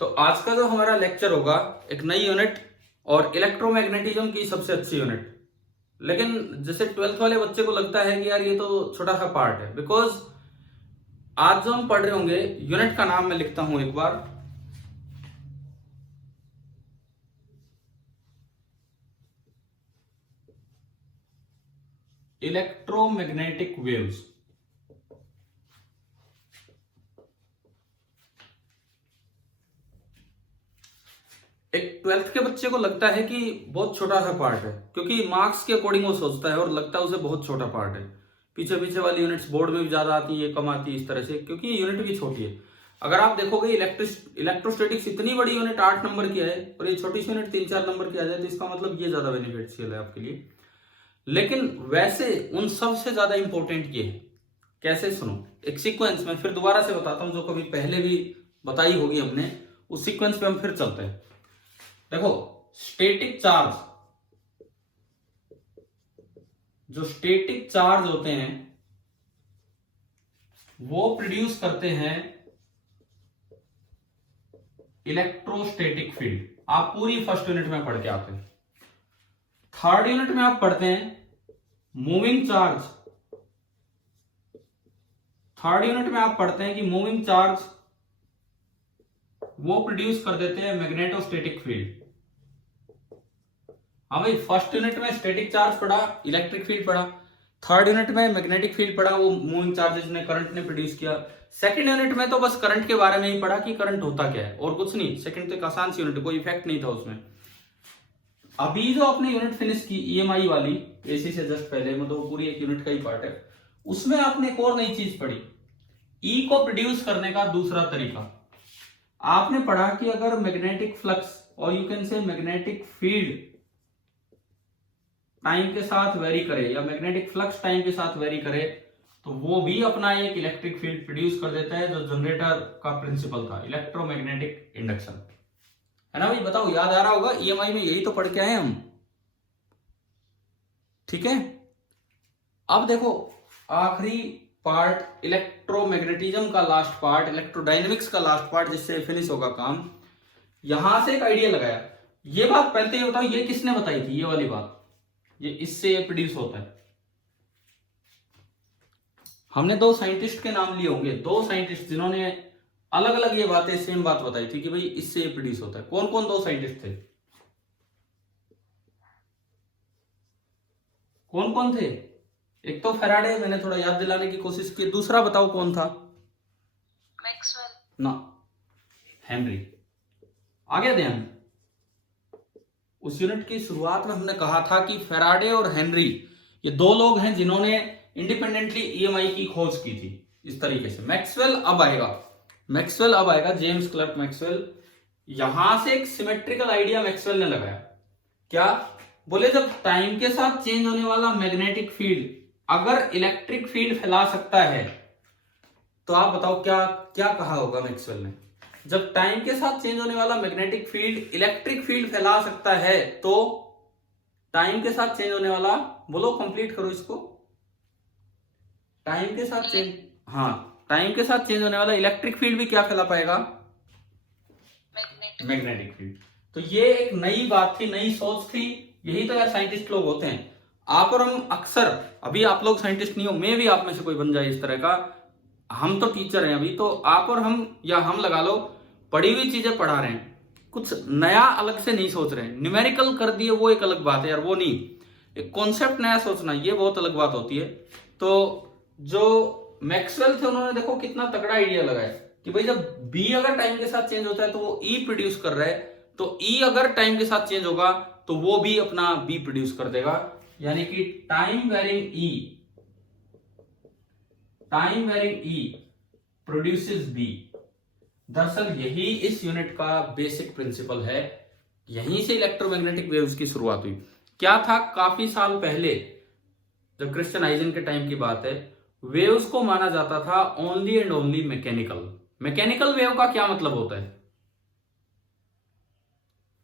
तो आज का जो हमारा लेक्चर होगा एक नई यूनिट और इलेक्ट्रोमैग्नेटिज्म की सबसे अच्छी यूनिट। लेकिन जैसे 12th वाले बच्चे को लगता है कि यार ये तो छोटा सा पार्ट है, बिकॉज आज जो हम पढ़ रहे होंगे यूनिट का नाम मैं लिखता हूं एक बार। Electromagnetic waves. एक 12th के बच्चे को लगता है कि बहुत छोटा सा पार्ट है, क्योंकि मार्क्स के अकॉर्डिंग वो सोचता है और लगता है उसे बहुत छोटा पार्ट है। पीछे पीछे वाली यूनिट्स बोर्ड में भी ज्यादा आती है, कम आती है इस तरह से, क्योंकि ये यूनिट भी छोटी है। अगर आप देखोगे इलेक्ट्रोस्टैटिक्स इतनी बड़ी यूनिट 8 नंबर की है और ये छोटी सी यूनिट 3-4 नंबर की आ जाए, तो इसका मतलब ये ज्यादा बेनिफिशियल है आपके लिए। लेकिन वैसे उन सबसे ज्यादा इंपॉर्टेंट ये है। कैसे, सुनो एक सीक्वेंस में फिर दोबारा से बताता हूं, जो कभी पहले भी बताई होगी हमने, उस सीक्वेंस पे हम फिर चलते हैं। देखो, स्टैटिक चार्ज, जो स्टैटिक चार्ज होते हैं वो प्रोड्यूस करते हैं इलेक्ट्रोस्टैटिक फील्ड। आप पूरी फर्स्ट यूनिट में पढ़ के आते हैं। थर्ड यूनिट में आप पढ़ते हैं मूविंग चार्ज। थर्ड यूनिट में आप पढ़ते हैं कि मूविंग चार्ज वो प्रोड्यूस कर देते हैं मैग्नेटोस्टैटिक फील्ड। हाँ भाई, फर्स्ट यूनिट में स्टैटिक चार्ज पढ़ा, इलेक्ट्रिक फील्ड पढ़ा। थर्ड यूनिट में मैग्नेटिक फील्ड पढ़ा, वो मूविंग चार्जेस ने, करंट ने प्रोड्यूस किया। सेकंड यूनिट में तो बस करंट के बारे में ही पढ़ा कि करंट होता क्या है और कुछ नहीं। सेकंड तो एक आसान सी यूनिट, कोई इफेक्ट नहीं था उसमें। अभी जो आपने यूनिट फिनिश की ईएमआई वाली, एसी से जस्ट पहले, मतलब पूरी एक यूनिट का ही पार्ट है, उसमें आपने एक और नई चीज पढ़ी, ई को प्रोड्यूस करने का दूसरा तरीका। आपने पढ़ा कि अगर मैग्नेटिक फ्लक्स और you can say magnetic field time के साथ वेरी करे, या मैग्नेटिक फ्लक्स टाइम के साथ वेरी करे, तो वो भी अपना एक इलेक्ट्रिक फील्ड प्रोड्यूस कर देता है, जो जनरेटर का प्रिंसिपल था, इलेक्ट्रोमैग्नेटिक इंडक्शन। है ना भाई? बताओ, याद आ रहा होगा, ईएमआई में यही तो पढ़ के आए हम। ठीक है, अब देखो आखिरी पार्ट, इलेक्ट्रोमैग्नेटिज्म का लास्ट पार्ट, इलेक्ट्रोडायनेमिक्स का लास्ट पार्ट, जिससे फिनिश होगा काम। यहां से एक आइडिया लगाया। ये बात पहले ये बताओ, ये किसने बताई थी? ये वाली बात, ये इससे प्रोड्यूस होता है। हमने दो साइंटिस्ट के नाम लिए होंगे, दो साइंटिस्ट जिन्होंने अलग अलग ये बातें, सेम बात बताई थी कि भाई इससे ये प्रोड्यूस होता है। कौन कौन दो साइंटिस्ट थे? कौन कौन थे? एक तो फैराडे, मैंने थोड़ा याद दिलाने की कोशिश की। दूसरा बताओ कौन था? मैक्सवेल ना, हेनरी। आ गया ध्यान? उस यूनिट की शुरुआत में हमने कहा था कि फैराडे और हेनरी, ये दो लोग हैं जिन्होंने इंडिपेंडेंटली ईएमआई की खोज की थी इस तरीके से। मैक्सवेल अब आएगा, मैक्सवेल अब आएगा, जेम्स क्लर्क मैक्सवेल। यहां से एक सिमेट्रिकल आइडिया मैक्सवेल ने लगाया। क्या बोले? जब टाइम के साथ चेंज होने वाला मैग्नेटिक फील्ड अगर इलेक्ट्रिक फील्ड फैला सकता है, तो आप बताओ क्या क्या कहा होगा मैक्सवेल ने? जब टाइम के साथ चेंज होने वाला मैग्नेटिक फील्ड इलेक्ट्रिक फील्ड फैला सकता है, तो टाइम के साथ चेंज होने वाला, बोलो कंप्लीट करो इसको, टाइम के साथ चेंज, हाँ, टाइम के साथ चेंज होने वाला इलेक्ट्रिक फील्ड भी क्या फैला पाएगा? Magnetic field. तो ये एक नई बात थी, नई सोच थी। यही तो यार साइंटिस्ट लोग होते हैं। आप और हम अक्सर, अभी आप लोग साइंटिस्ट नहीं हो, मैं भी आप में से कोई बन जाए इस तरह का, हम तो टीचर हैं अभी, तो आप और हम, या हम लगा लो, पढ़ी हुई चीजें पढ़ा रहे हैं, कुछ नया अलग से नहीं सोच रहे हैं। न्यूमेरिकल कर दिए वो एक अलग बात है यार, वो नहीं, एक कॉन्सेप्ट नया सोचना ये बहुत अलग बात होती है। तो जो मैक्सवेल थे, उन्होंने देखो कितना तगड़ा आइडिया लगाया कि भाई जब बी अगर टाइम के साथ चेंज होता है तो वो ई प्रोड्यूस कर रहा है, तो ई अगर टाइम के साथ चेंज होगा तो वो भी अपना बी प्रोड्यूस कर देगा। यानी कि टाइम वेरिंग ई, टाइम वेरिंग ई प्रोड्यूसेस बी। दरअसल यही इस यूनिट का बेसिक प्रिंसिपल है। यहीं से इलेक्ट्रोमैग्नेटिक वेव्स की शुरुआत हुई। क्या था, काफी साल पहले, जब क्रिश्चियन आइजन के टाइम की बात है, वेव्स को माना जाता था only and only mechanical. Mechanical wave का क्या मतलब होता है?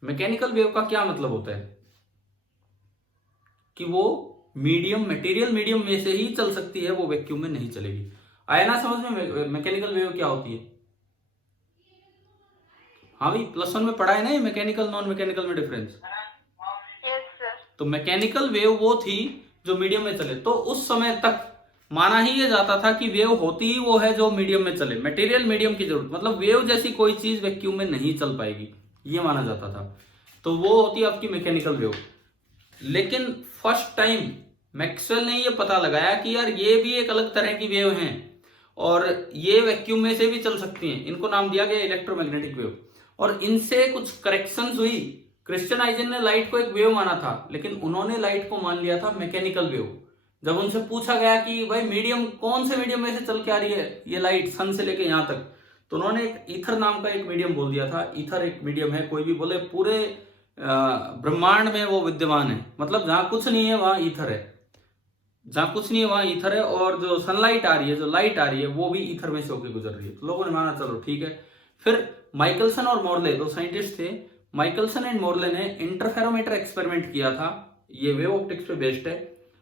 मैकेनिकल वेव का क्या मतलब होता है? कि वो मीडियम, मटेरियल मीडियम में से ही चल सकती है, वो वैक्यूम में नहीं चलेगी। आया ना समझ में? मैकेनिकल वेव क्या होती है? हाँ भाई, +1 में पढ़ा है ना ये मैकेनिकल नॉन मैकेनिकल में डिफरेंस। Yes sir. तो मैकेनिकल वेव वो थी जो मीडियम में चले, तो उस समय तक माना ही ये जाता था कि वेव होती ही वो है जो मीडियम में चले, मटेरियल मीडियम की जरूरत, मतलब वेव जैसी कोई चीज वैक्यूम में नहीं चल पाएगी, ये माना जाता था। तो वो होती है आपकी मैकेनिकल वेव। लेकिन फर्स्ट टाइम मैक्सवेल ने ये पता लगाया कि यार ये भी एक अलग तरह की वेव हैं और ये वैक्यूम में से भी चल सकती हैं, इनको नाम दिया गया इलेक्ट्रोमैग्नेटिक वेव। और इनसे कुछ करेक्शंस हुई। क्रिश्चियन आइजन ने लाइट को एक वेव माना था, लेकिन उन्होंने लाइट को मान लिया था मैकेनिकल वेव। जब उनसे पूछा गया कि भाई मीडियम कौन से मीडियम में से चल के आ रही है ये लाइट सन से लेके यहां तक, तो उन्होंने एक ईथर नाम का एक मीडियम बोल दिया था। ईथर एक मीडियम है, कोई भी बोले पूरे ब्रह्मांड में वो विद्यमान है, मतलब जहां कुछ नहीं है वहां ईथर है, जहां कुछ नहीं है वहां ईथर है। और जो सनलाइट आ रही है, जो लाइट आ रही है, वो भी ईथर में से होकर गुजर रही है। तो लोगों ने माना चलो ठीक है। फिर माइकलसन और मोरले दो साइंटिस्ट थे, माइकलसन एंड मोरले ने इंटरफेरोमीटर एक्सपेरिमेंट किया था, ये वेव ऑप्टिक्स पे बेस्ड है,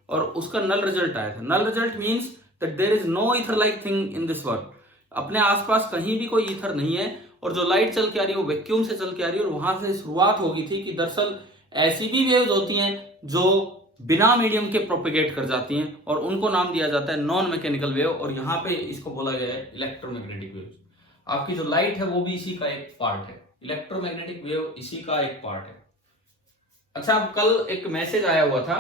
और उसका नल रिजल्ट आया था। Null result means that there is no ether like thing in this world, अपने आसपास कहीं भी कोई ईथर नहीं है, और जो लाइट चल के आ रही है वो वैक्यूम से चल के आ रही है। और वहां से शुरुआत हो गई थी कि दरअसल ऐसी भी वेव्स होती हैं जो बिना मीडियम के प्रोपेगेट कर जाती हैं, और उनको नाम दिया जाता है नॉन मैकेनिकल वेव, और यहाँ पे इसको बोला गया है इलेक्ट्रोमैग्नेटिक वेव। आपकी जो लाइट है वो भी इसी का एक पार्ट है, इलेक्ट्रोमैग्नेटिक वेव इसी का एक पार्ट है। अच्छा, अब कल एक मैसेज आया हुआ था,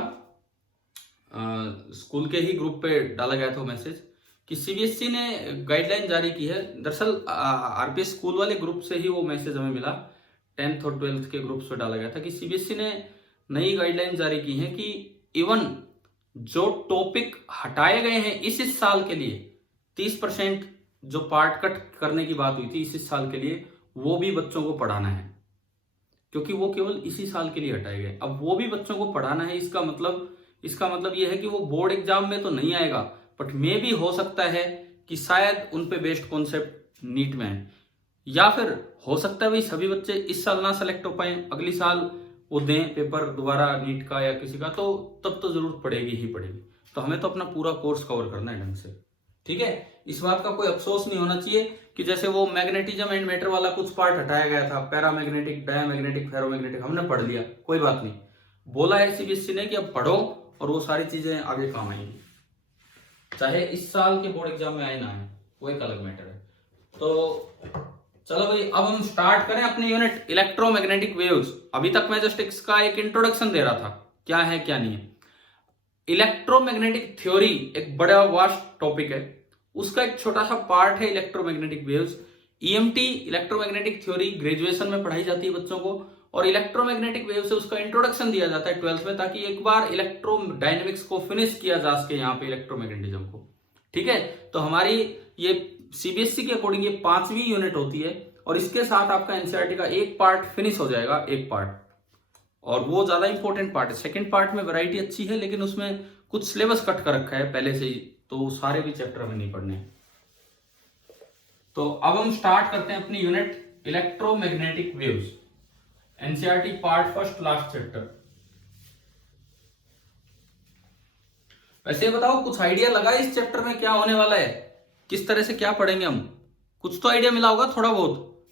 स्कूल के ही ग्रुप पे डाला गया था मैसेज कि सीबीएसई ने गाइडलाइन जारी की है। दरअसल आरपीएस स्कूल वाले ग्रुप से ही वो मैसेज हमें मिला, 10th और 12th के ग्रुप पे डाला गया था कि सीबीएसई ने नई गाइडलाइन जारी की है कि इवन जो टॉपिक हटाए गए हैं इस साल के लिए, 30% जो पार्ट कट करने की बात हुई थी इस साल के लिए, वो भी बच्चों को पढ़ाना है, क्योंकि वो केवल इसी साल के लिए हटाए गए। अब वो भी बच्चों को पढ़ाना है, इसका मतलब ये है कि वो बोर्ड एग्जाम में तो नहीं आएगा, बट मे भी हो सकता है कि शायद उन पे बेस्ड कॉन्सेप्ट नीट में है, या फिर हो सकता है भाई सभी बच्चे इस साल ना सेलेक्ट हो पाए, अगली साल वो दें पेपर दोबारा नीट का या किसी का, तो तब तो जरूरत पड़ेगी ही पड़ेगी। तो हमें तो अपना पूरा कोर्स कवर करना है ढंग से, ठीक है। इस बात का कोई अफसोस नहीं होना चाहिए कि जैसे वो मैग्नेटिज्म एंड मैटर वाला कुछ पार्ट हटाया गया था, पैरामैग्नेटिक, डायमैग्नेटिक, फेरोमैग्नेटिक, हमने पढ़ लिया, कोई बात नहीं। बोला है सीबीएसई ने कि अब पढ़ो और वो सारी चीजें आगे काम आएंगी, चाहे इस साल के बोर्ड एग्जाम में आए ना आए, वो एक अलग मैटर है। तो चलो भाई, अब हम स्टार्ट करें अपनी यूनिट इलेक्ट्रोमैग्नेटिक वेव्स। अभी तक मैं जस्ट इसका एक इंट्रोडक्शन दे रहा था, क्या है क्या नहीं है। इलेक्ट्रोमैग्नेटिक थ्योरी एक बड़ा वास्ट टॉपिक है, उसका एक छोटा सा पार्ट है electromagnetic waves. EMT electromagnetic theory graduation में पढ़ाई जाती है बच्चों को, और इलेक्ट्रोमैग्नेटिक वेव से उसका इंट्रोडक्शन दिया जाता है 12th में, ताकि एक बार इलेक्ट्रोडायनेमिक्स को फिनिश किया जा सके यहाँ पे इलेक्ट्रोमैग्नेटिज्म को, ठीक है। तो हमारी ये सीबीएसई के अकॉर्डिंग ये 5वीं यूनिट होती है, और इसके साथ आपका एनसीईआरटी का एक पार्ट फिनिश हो जाएगा, एक पार्ट, और वो ज्यादा इंपॉर्टेंट पार्ट है। सेकंड पार्ट में वैरायटी अच्छी है, लेकिन उसमें कुछ सिलेबस कट कर रखा है पहले से ही, तो सारे भी चैप्टर हमें नहीं पढ़ने। तो अब हम स्टार्ट करते हैं अपनी unit electromagnetic waves, NCERT part first, last chapter. वैसे बताओ, कुछ आइडिया लगा इस चैप्टर में क्या होने वाला है, किस तरह से क्या पढ़ेंगे हम? कुछ तो आइडिया मिला होगा थोड़ा बहुत।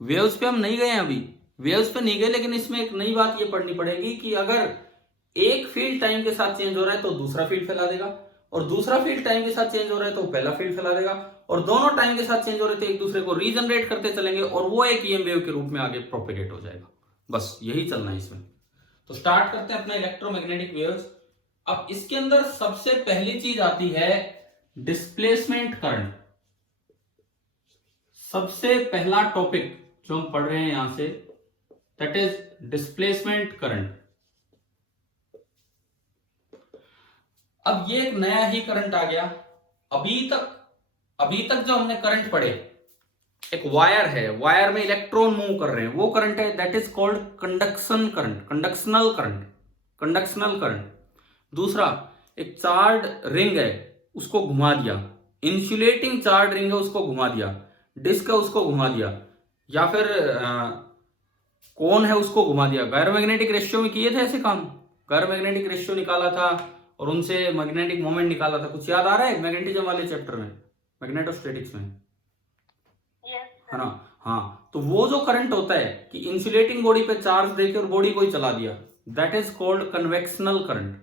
वेव्स पे हम नहीं गए हैं अभी, वेव्स पे नहीं गए, लेकिन इसमें एक नई बात ये पढ़नी पड़ेगी कि अगर एक फील्ड टाइम के साथ चेंज हो रहा है तो दूसरा फील्ड फैला देगा, और दूसरा फील्ड टाइम के साथ चेंज हो रहा है तो पहला फील्ड फैला देगा, और दोनों टाइम के साथ चेंज हो रहे थे एक दूसरे को रीजनरेट करते चलेंगे, और वो एक ईएम वेव के रूप में आगे प्रोपेगेट हो जाएगा। बस यही चलना है इसमें। तो स्टार्ट करते हैं अपना इलेक्ट्रोमैग्नेटिक वेव्स। अब इसके अंदर सबसे पहली चीज आती है डिस्प्लेसमेंट करंट। सबसे पहला टॉपिक जो हम पढ़ रहे हैं यहां से, दैट इज डिस्प्लेसमेंट करंट। अब ये एक नया ही करंट आ गया। अभी तक जो हमने करंट पढ़े, एक वायर है, वायर में इलेक्ट्रॉन मूव कर रहे हैं, वो करंट है, that is called conduction current, conductional current. दूसरा, एक चार्ज रिंग है, उसको घुमा दिया, इंसुलेटिंग चार्ज रिंग है, उसको घुमा दिया, डिस्क है, उसको घुमा दिया, या फिर कोन है, उसको घुमा दिया। गायरोमैग्नेटिक रेशियो में किए थे ऐसे काम, गायरोमैग्नेटिक रेशियो निकाला था और उनसे मैग्नेटिक मोमेंट निकाला था। कुछ याद आ रहा है मैग्नेटिज्म वाले चैप्टर में, मैग्नेटोस्टैटिक्स में, है ना? हाँ, तो वो जो करंट होता है कि इंसुलेटिंग बॉडी पे चार्ज देकर बॉडी को ही चला दिया, that is called convectional current.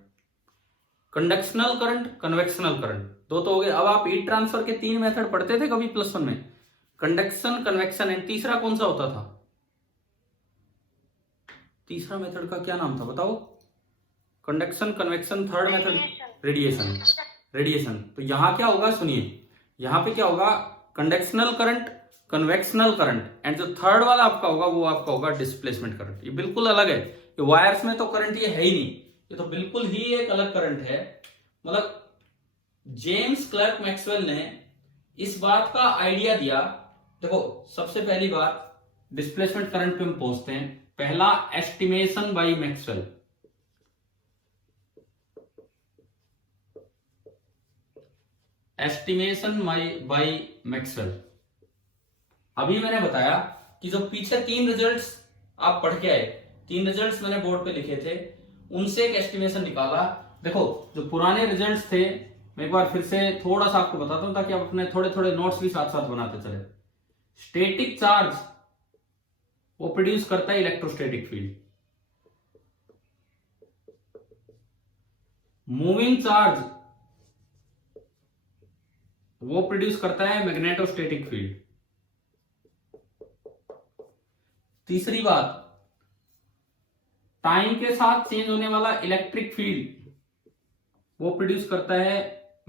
Conductional current, convectional current, दो तो हो गए। अब आप हीट ट्रांसफर के 3 मेथड पढ़ते थे कभी +1 में, कंडक्शन, कन्वेक्शन एंड तीसरा कौन सा होता था? तीसरा मेथड का क्या नाम था बताओ? Conduction, convection, third method radiation. Radiation. तो यहां क्या होगा सुनिए, यहां पे क्या होगा? कंडक्शनल करंट, कन्वेक्शनल करंट एंड जो थर्ड वाला आपका होगा वो आपका होगा डिस्प्लेसमेंट करंट। ये बिल्कुल अलग है। ये वायर्स में तो करंट ये है ही नहीं, ये तो बिल्कुल ही एक अलग करंट है। मतलब जेम्स क्लर्क मैक्सवेल ने इस बात का आइडिया दिया। देखो सबसे पहली बात डिस्प्लेसमेंट करंट पे हम पहुंचते हैं। पहला estimation bye Maxwell. Estimation bye Maxwell. अभी मैंने बताया कि जो पीछे 3 रिजल्ट्स आप पढ़ के आए, 3 रिजल्ट्स मैंने बोर्ड पे लिखे थे, उनसे एक एस्टिमेशन निकाला। देखो जो पुराने रिजल्ट्स थे, मैं एक बार फिर से थोड़ा सा आपको बताता हूं ताकि आप अपने थोड़े थोड़े नोट्स भी साथ साथ बनाते चले। स्टैटिक चार्ज वो प्रोड्यूस करता है इलेक्ट्रोस्टैटिक फील्ड। मूविंग चार्ज वो प्रोड्यूस करता है मैग्नेटोस्टैटिक फील्ड। तीसरी बात, टाइम के साथ चेंज होने वाला इलेक्ट्रिक फील्ड वो प्रोड्यूस करता है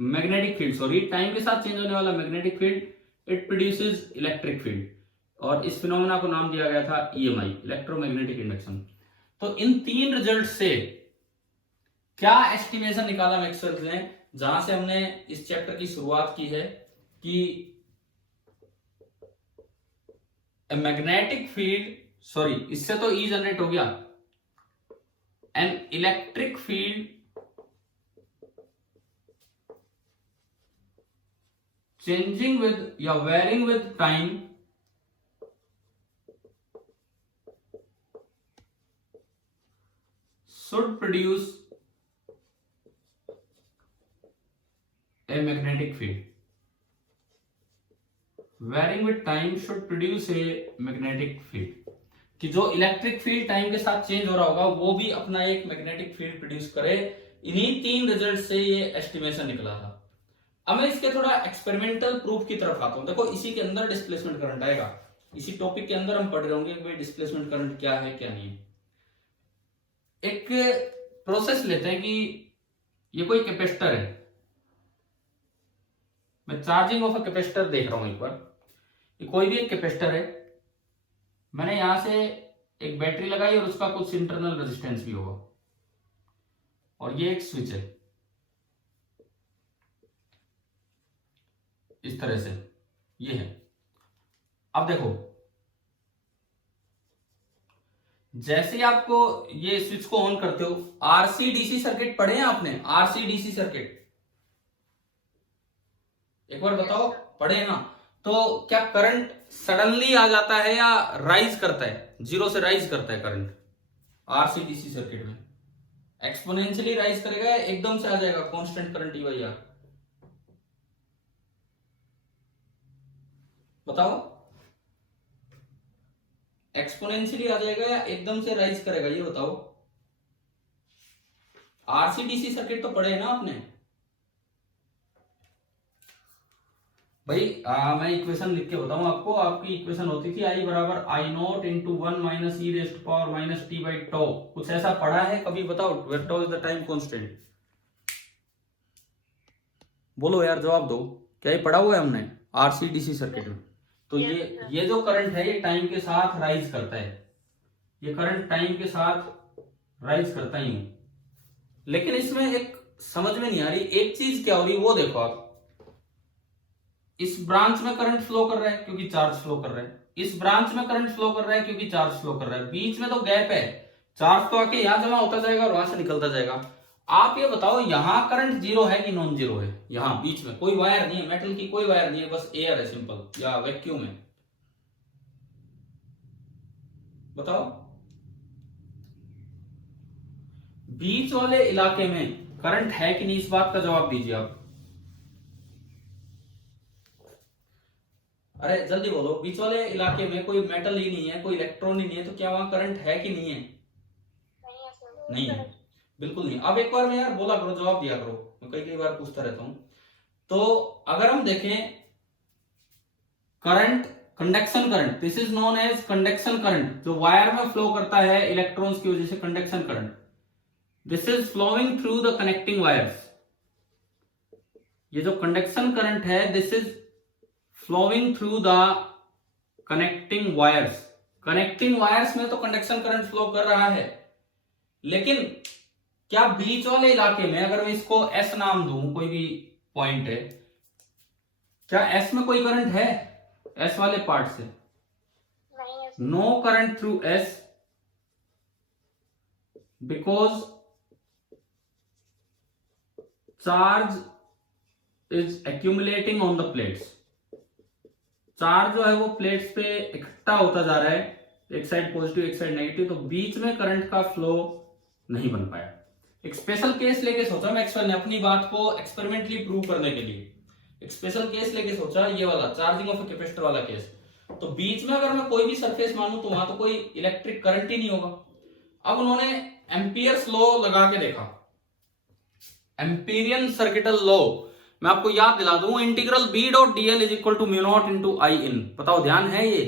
मैग्नेटिक फील्ड, सॉरी, टाइम के साथ चेंज होने वाला magnetic field it produces electric field, और इस फिनोमेना को नाम दिया गया था ईएमआई, इलेक्ट्रोमैग्नेटिक इंडक्शन। तो इन 3 रिजल्ट से क्या एस्टिमेशन निकाला मैक्सवेल ने, जहां से हमने इस चैप्टर की शुरुआत की है कि मैग्नेटिक फील्ड, सॉरी इससे तो ई जनरेट हो गया, an electric field changing with या varying with time should produce a magnetic field. Varying with time should produce a magnetic field. कि जो इलेक्ट्रिक फील्ड टाइम के साथ चेंज हो रहा होगा वो भी अपना एक मैग्नेटिक फील्ड प्रोड्यूस करे। इन्हीं 3 रिजल्ट से ये एस्टिमेशन निकला था। अब मैं इसके थोड़ा एक्सपेरिमेंटल प्रूफ की तरफ आता हूं। देखो इसी के अंदर डिस्प्लेसमेंट करंट आएगा, इसी टॉपिक के अंदर हम पढ़ रहे होंगे कि डिस्प्लेसमेंट करंट क्या है क्या नहीं है। एक प्रोसेस लेते हैं कि ये कोई कैपेसिटर है, मैं चार्जिंग ऑफ अ कैपेसिटर देख रहा हूं एक बार। ये कोई भी एक कैपेसिटर है, मैंने यहां से एक बैटरी लगाई और उसका कुछ इंटरनल रेजिस्टेंस भी होगा, और ये एक स्विच है इस तरह से, ये है। अब देखो जैसे ही आपको ये स्विच को ऑन करते हो, आरसी डीसी सर्किट पढ़े हैं आपने? आरसी डीसी सर्किट एक बार बताओ, पढ़े हैं ना? तो क्या करंट सडनली आ जाता है या राइज करता है? 0 से राइज करता है करंट आरसी डीसी सर्किट में। एक्सपोनेंशियली राइज करेगा या एकदम से आ जाएगा कांस्टेंट करंट ही भैया? बताओ, एक्सपोनेंशियली आ जाएगा या एकदम से राइज करेगा, ये बताओ। आरसी डीसी सर्किट तो पढ़े है ना आपने भाई? मैं इक्वेशन लिख के बताऊं आपको। आपकी इक्वेशन होती थी आई बराबर I not into 1 minus E raised power minus T by tau. कुछ ऐसा पढ़ा है कभी? बताओ, where tau is the time constant. बोलो यार, जवाब दो, क्या ये पढ़ा हुआ है हमने आरसी डीसी सर्किट में? तो ये जो करंट है ये टाइम के साथ राइज करता है, ये करंट टाइम के साथ राइज करता ही हूं। लेकिन इसमें एक समझ में नहीं आ रही एक चीज क्या हो रही, वो देखो आप। इस ब्रांच में करंट फ्लो कर रहा है क्योंकि चार्ज फ्लो कर रहा है, इस ब्रांच में करंट फ्लो कर रहा है क्योंकि चार्ज फ्लो कर रहा है, बीच में तो गैप है, चार्ज तो आके यहां जमा होता जाएगा और वहां से निकलता जाएगा। आप ये बताओ यहां करंट 0 है कि नॉन जीरो है? यहां बीच में कोई वायर नहीं है, मेटल की कोई वायर नहीं है, बस एयर है सिंपल, या वैक्यूम है। बताओ, बीच वाले इलाके में करंट है कि नहीं, इस बात का जवाब दीजिए आप। अरे जल्दी बोलो, बीच वाले इलाके में कोई मेटल ही नहीं है, कोई इलेक्ट्रॉन ही नहीं है, तो क्या वहां करंट है कि नहीं है? नहीं है सर। नहीं है, बिल्कुल नहीं। अब एक बार में यार बोला करो, जवाब दिया करो, मैं कई कई बार पूछता रहता हूं। तो अगर हम देखें current, conduction current, this is known as conduction current, जो वायर में फ्लो करता है इलेक्ट्रॉन्स की वजह से, conduction current, this is flowing through the connecting wires. ये जो कंडक्शन करंट है, this is flowing through the connecting wires. Connecting wires में तो कंडक्शन करंट फ्लो कर रहा है, लेकिन क्या बीच वाले इलाके में, अगर मैं इसको एस नाम दूं, कोई भी पॉइंट है, क्या एस में कोई करंट है? एस वाले पार्ट से नहीं है sir. No current through S, because charge is accumulating on the plates. Charge जो है वो प्लेट्स पे इकट्ठा होता जा रहा है, एक साइड पॉजिटिव एक साइड नेगेटिव, तो बीच में करंट का फ्लो नहीं बन पाया। एक स्पेशल केस लेके सोचा मैक्सवेल ने अपनी बात को एक्सपेरिमेंटली प्रूव करने के लिए, एक स्पेशल केस लेके सोचा, ये वाला चार्जिंग ऑफ ए कैपेसिटर वाला केस। तो बीच में अगर मैं कोई भी सरफेस मानूं तो वहां तो कोई इलेक्ट्रिक करंट ही नहीं होगा। अब उन्होंने एम्पियर्स लॉ लगा के देखा, एम्पीरियन सर्किटल लॉ। मैं आपको याद दिला दूं, integral B dot DL is equal to mu not into I in. बताओ, ध्यान है ये?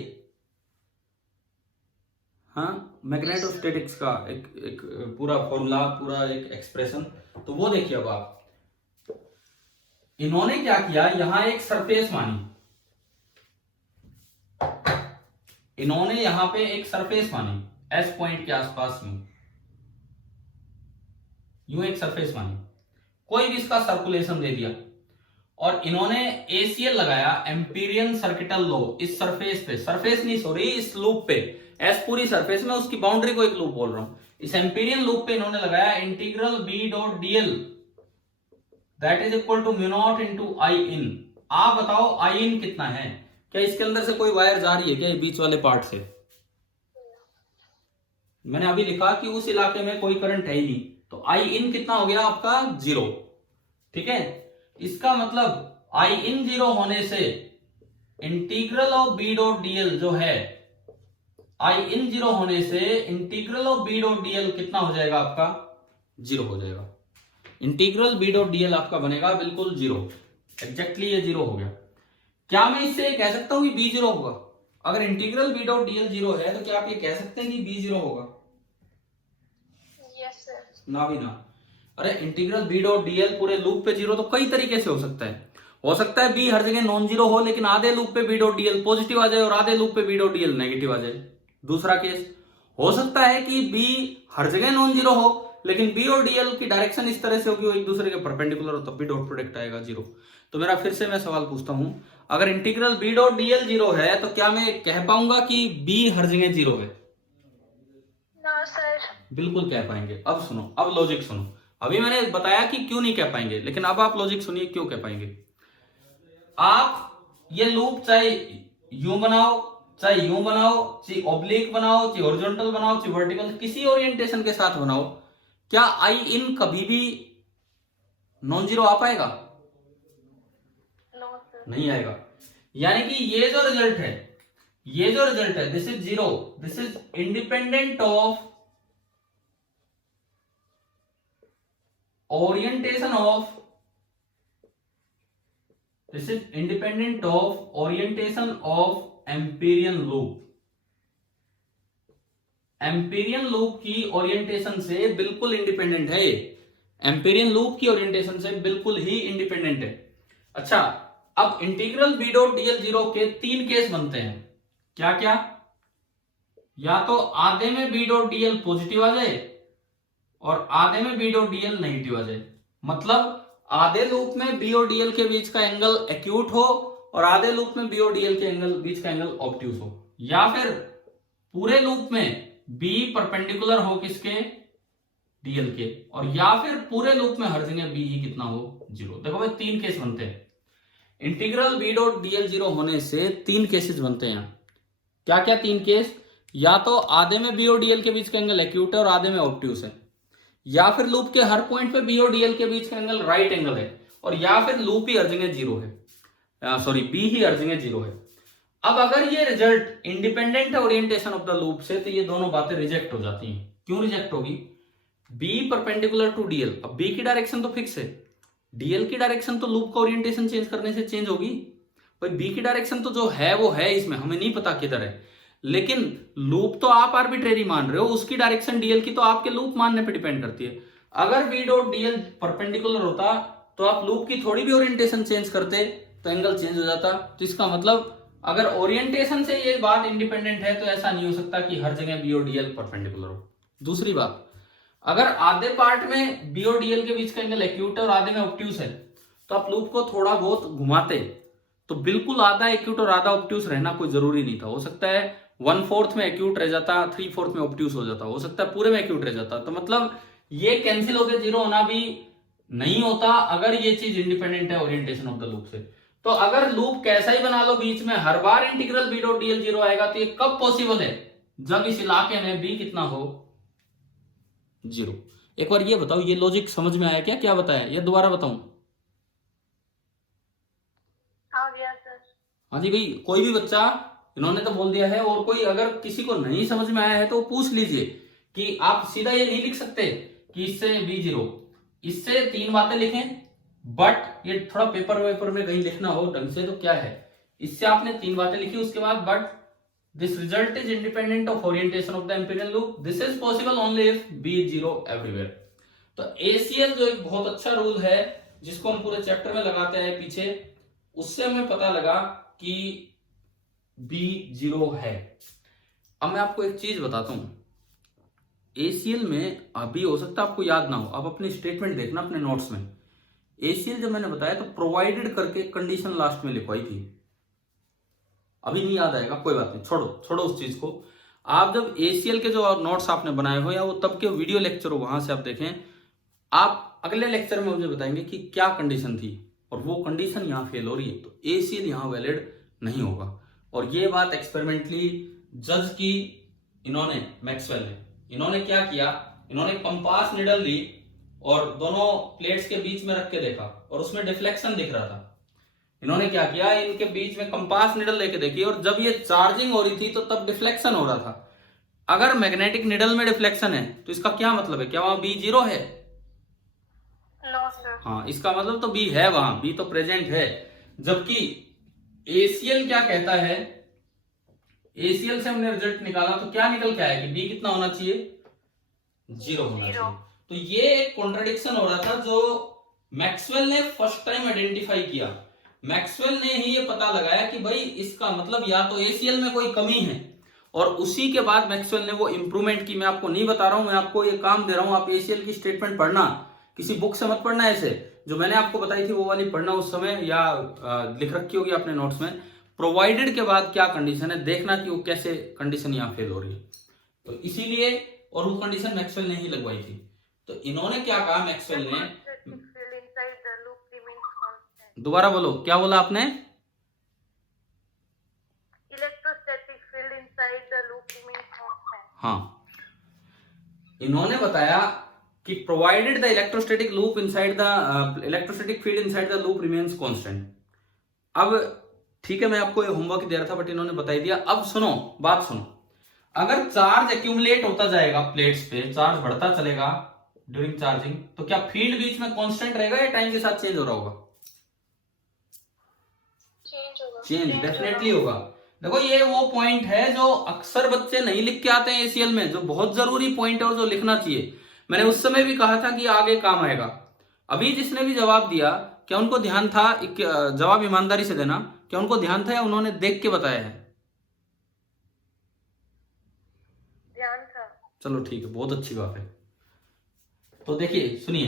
हाँ, मैग्नेटोस्टैटिक्स का एक पूरा फॉर्मूला, पूरा एक एक्सप्रेशन। तो वो देखिए अब आप, इन्होंने क्या किया, यहां एक सरफेस मानी, इन्होंने यहां पे एक सरफेस मानी एस पॉइंट के आसपास में, यूं एक सरफेस मानी, कोई भी इसका सर्कुलेशन दे दिया, और इन्होंने एसीएल लगाया, एम्पीरियन सर्किटल लॉ, इस सरफेस पे, सरफेस नहीं सॉरी, इस लूप पे, एस पूरी सरफेस में, उसकी बाउंड्री को एक लूप बोल रहा हूं, इस एम्पीरियन लूप पे इन्होंने लगाया integral B dot DL that is equal to mu not into I in. आप बताओ आई इन कितना है? क्या इसके अंदर से कोई वायर जा रही है क्या बीच वाले पार्ट से? मैंने अभी लिखा कि उस इलाके में कोई करंट है ही नहीं, तो आई इन कितना हो गया आपका? 0। ठीक है, इसका मतलब आई इन 0 होने से integral of B dot DL जो है, आई इन 0 होने से integral of B dot DL कितना हो जाएगा आपका? 0 हो जाएगा। इंटीग्रल बी डॉट डीएल आपका बनेगा बिल्कुल 0, एग्जैक्टली ये 0 हो गया। क्या मैं इससे कह सकता हूं कि बी 0 होगा? अगर इंटीग्रल बी डॉट डीएल 0 है तो क्या आप ये कह सकते हैं कि बी 0 होगा? Yes sir. ना भी ना। अरे इंटीग्रल बी डॉट डीएल पूरे लूप पे 0 तो कई तरीके से हो सकता है। हो सकता है बी हर जगह नॉन जीरो हो, लेकिन आधे लूप पे बी डॉट डीएल पॉजिटिव आ जाए और आधे लूप पे बी डॉट डीएल नेगेटिव आ जाए। दूसरा केस हो सकता है कि बी हर जगह नॉन जीरो हो, लेकिन बी और डीएल की डायरेक्शन इस तरह से होगी, वो एक दूसरे के परपेंडिकुलर हो, तब भी डॉट प्रोडक्ट आएगा 0। तो मेरा फिर से मैं सवाल पूछता हूं, अगर इंटीग्रल बी डॉट डीएल 0 है तो क्या मैं कह पाऊंगा कि बी हर जगह 0 है? No sir. बिल्कुल कह पाएंगे। अब सुनो, अब लॉजिक सुनो। अभी मैंने बताया कि क्यों नहीं कह पाएंगे, लेकिन अब आप लॉजिक सुनिए क्यों कह पाएंगे। आप ये लूप चाहे यूं बनाओ, चाहे यूं बनाओ, चाहे ऑब्लिक बनाओ, चाहे हॉरिजॉन्टल बनाओ, चाहे वर्टिकल, किसी ओरिएंटेशन के साथ बनाओ, क्या आई इन कभी भी नॉन जीरो आ पाएगा? No sir. नहीं आएगा। यानी कि ये जो रिजल्ट है, ये जो रिजल्ट है, this is 0, this is independent of orientation of, this is independent of orientation of Amperian loop। Amperian loop की ओरिएंटेशन से बिल्कुल इंडिपेंडेंट है, एम्पीरियन लूप की ओरिएंटेशन से बिल्कुल ही इंडिपेंडेंट है। अच्छा, अब इंटीग्रल बी डॉट डीएल 0 के 3 केस बनते हैं। क्या क्या? या तो आधे में बी डॉट डीएल पॉजिटिव आ जाए और आधे में बी डॉट डीएल नेगेटिव आ जाए। मतलब आधे लूप में बी और डीएल के बीच का एंगल एक्यूट हो और आधे लूप में बी और डीएल के बीच का एंगल ऑब्ट्यूज हो, या फिर पूरे लूप में बी परपेंडिकुलर हो किसके? डीएल के, और या फिर पूरे लूप में हर जगह बी ही कितना हो? 0। देखो भाई 3 केस बनते हैं। इंटीग्रल बी डॉट डीएल 0 होने से 3 केसेस बनते हैं। क्या क्या 3 केस? या तो आधे में बी और डीएल के बीच का एंगल एक्यूट है और आधे में ऑब्ट्यूज है, या फिर लूप के हर पॉइंट पे बी और डीएल के बीच का एंगल राइट एंगल है, और या फिर लूप ही हर जगह 0 है, सॉरी बी ही हर जगह 0 है। अब अगर ये रिजल्ट इंडिपेंडेंट है ओरिएंटेशन ऑफ द लूप से, तो ये दोनों बातें रिजेक्ट हो जाती हैं। क्यों रिजेक्ट होगी? बी परपेंडिकुलर टू डीएल, अब बी की डायरेक्शन तो फिक्स है, डीएल की डायरेक्शन तो लूप का ओरिएंटेशन चेंज करने से चेंज होगी। भाई बी की डायरेक्शन तो जो है वो है, इसमें हमें नहीं पता किधर है, लेकिन लूप तो आप आर्बिट्रेरी मान रहे हो, उसकी डायरेक्शन डीएल की तो आपके लूप मानने पे डिपेंड करती है। अगर बी डॉट डीएल परपेंडिकुलर होता तो आप लूप की थोड़ी भी ओरिएंटेशन चेंज करते तो एंगल चेंज हो जाता। तो इसका मतलब अगर ओरिएंटेशन से ये बात इंडिपेंडेंट है तो ऐसा नहीं हो सकता कि हर जगह बी और डीएल परपेंडिकुलर हो। दूसरी बात, अगर आधे पार्ट में बी और डीएल के बीच का एंगल एक्यूट है और आधे में ऑब्ट्यूस है, तो आप लूप को थोड़ा बहुत घुमाते तो बिल्कुल आधा एक्यूट और आधा ऑब्ट्यूस रहना कोई जरूरी नहीं था। हो सकता है 1/4 में एक्यूट रह जाता, 3/4 में ऑब्ट्यूस हो जाता, हो सकता है पूरे में एक्यूट रह जाता। तो मतलब ये कैंसिल होकर जीरो होना भी नहीं होता अगर ये चीज इंडिपेंडेंट है ओरिएंटेशन ऑफ द लूप से। तो अगर लूप कैसा ही बना लो, बीच में हर बार integral B dot DL zero आएगा, तो ये कब पॉसिबल है? जब इस इलाके में बी कितना हो, जीरो। एक बार ये बताओ, ये लॉजिक समझ में आया क्या? क्या बताया, ये दोबारा बताऊं? हाँ गया सर। हाँ जी भाई, कोई भी बच्चा, इन्होंने तो बोल दिया है, और कोई अगर किसी को नहीं समझ में आया है तो पूछ लीजिए कि आप सीधा ये नहीं लिख सकते कि इससे बी जीरो, इससे तीन बातें लिखें, बट ये थोड़ा पेपर वेपर में कहीं लिखना हो ढंग से तो क्या है, इससे आपने तीन बातें लिखी, उसके बाद but this result is independent of orientation of the Amperian loop, this is possible only if B is zero everywhere. तो एसीएल जो एक बहुत अच्छा रूल है जिसको हम पूरे चैप्टर में लगाते हैं पीछे, उससे हमें पता लगा कि बी जीरो है। अब मैं आपको एक चीज बताता हूं, एसीएल में अभी हो सकता है आपको याद ना हो, आप अपनी स्टेटमेंट देखना अपने नोट्स में। एसीएल जब मैंने बताया तो प्रोवाइडेड करके कंडीशन लास्ट में लिखवाई थी, अभी नहीं याद आएगा, कोई बात नहीं, छोड़ो उस चीज को। आप जब एसीएल के जो नोट्स आपने बनाए हो या वो तब के वीडियो लेक्चर हो, वहां से आप देखें, आप अगले लेक्चर में मुझे बताएंगे कि क्या कंडीशन थी और वो कंडीशन यहाँ फेल हो रही है, तो एसीएल यहाँ वैलिड नहीं होगा। और ये बात एक्सपेरिमेंटली जज की इन्होंने, मैक्सवेल ने, इन्होंने क्या किया, इन्होंने कंपास निडल ली और दोनों प्लेट्स के बीच में रख के देखा और उसमें डिफ्लेक्शन दिख रहा था। इन्होंने क्या किया, इनके बीच में कंपास निडल लेके देखी और जब ये चार्जिंग हो रही थी तो तब डिफ्लेक्शन हो रहा था। अगर मैग्नेटिक निडल में डिफ्लेक्शन है तो इसका क्या मतलब है, क्या वहां बी जीरो है? No sir. हाँ, इसका मतलब तो बी है, वहां बी तो प्रेजेंट है। जबकि एसीएल क्या कहता है, एसीएल से हमने रिजल्ट निकाला तो क्या निकल के आया कि बी कितना होना चाहिए, जीरो होना चाहिए। तो ये एक कॉन्ट्रडिक्शन हो रहा था जो मैक्सवेल ने फर्स्ट टाइम आइडेंटिफाई किया। मैक्सवेल ने ही ये पता लगाया कि भाई इसका मतलब या तो एसीएल में कोई कमी है, और उसी के बाद मैक्सवेल ने वो इंप्रूवमेंट की। मैं आपको नहीं बता रहा हूं, मैं आपको ये काम दे रहा हूं, आप एसीएल की स्टेटमेंट पढ़ना, किसी बुक से मत पढ़ना, ऐसे जो मैंने आपको बताई थी वो वाली पढ़ना उस समय, या लिख रखी होगी अपने नोट्स में। प्रोवाइडेड के बाद क्या कंडीशन है देखना कि वो कैसे कंडीशन यहाँ फेल हो रही है, तो इसीलिए, और वो कंडीशन मैक्सवेल ने ही लगवाई थी। तो इन्होंने क्या कहा मैक्सवेल ने, दोबारा बोलो, क्या बोला आपने? Electrostatic field inside the loop remains constant. हाँ, इन्होंने बताया कि provided the electrostatic loop inside the electrostatic field inside the loop remains constant. अब ठीक है, मैं आपको ये होमवर्क दे रहा था बट इन्होंने बता ही दिया। अब सुनो, बात सुनो, अगर चार्ज एक्यूमुलेट होता जाएगा प्लेट्स पे, चार्ज बढ़ता चलेगा ड्यूरिंग चार्जिंग, तो क्या फील्ड बीच में कांस्टेंट रहेगा या टाइम के साथ चेंज हो रहा होगा? चेंज डेफिनेटली होगा। देखो ये वो पॉइंट है जो अक्सर बच्चे नहीं लिख के आते हैं एसीएल में, जो बहुत जरूरी पॉइंट है और जो लिखना चाहिए। मैंने उस समय भी कहा था कि आगे काम आएगा। अभी जिसने भी जवाब दिया, क्या उनको ध्यान था, जवाब ईमानदारी से देना, क्या उनको ध्यान था या उन्होंने देख के बताया है? ध्यान था। चलो ठीक है, बहुत अच्छी बात है। तो देखिए सुनिए,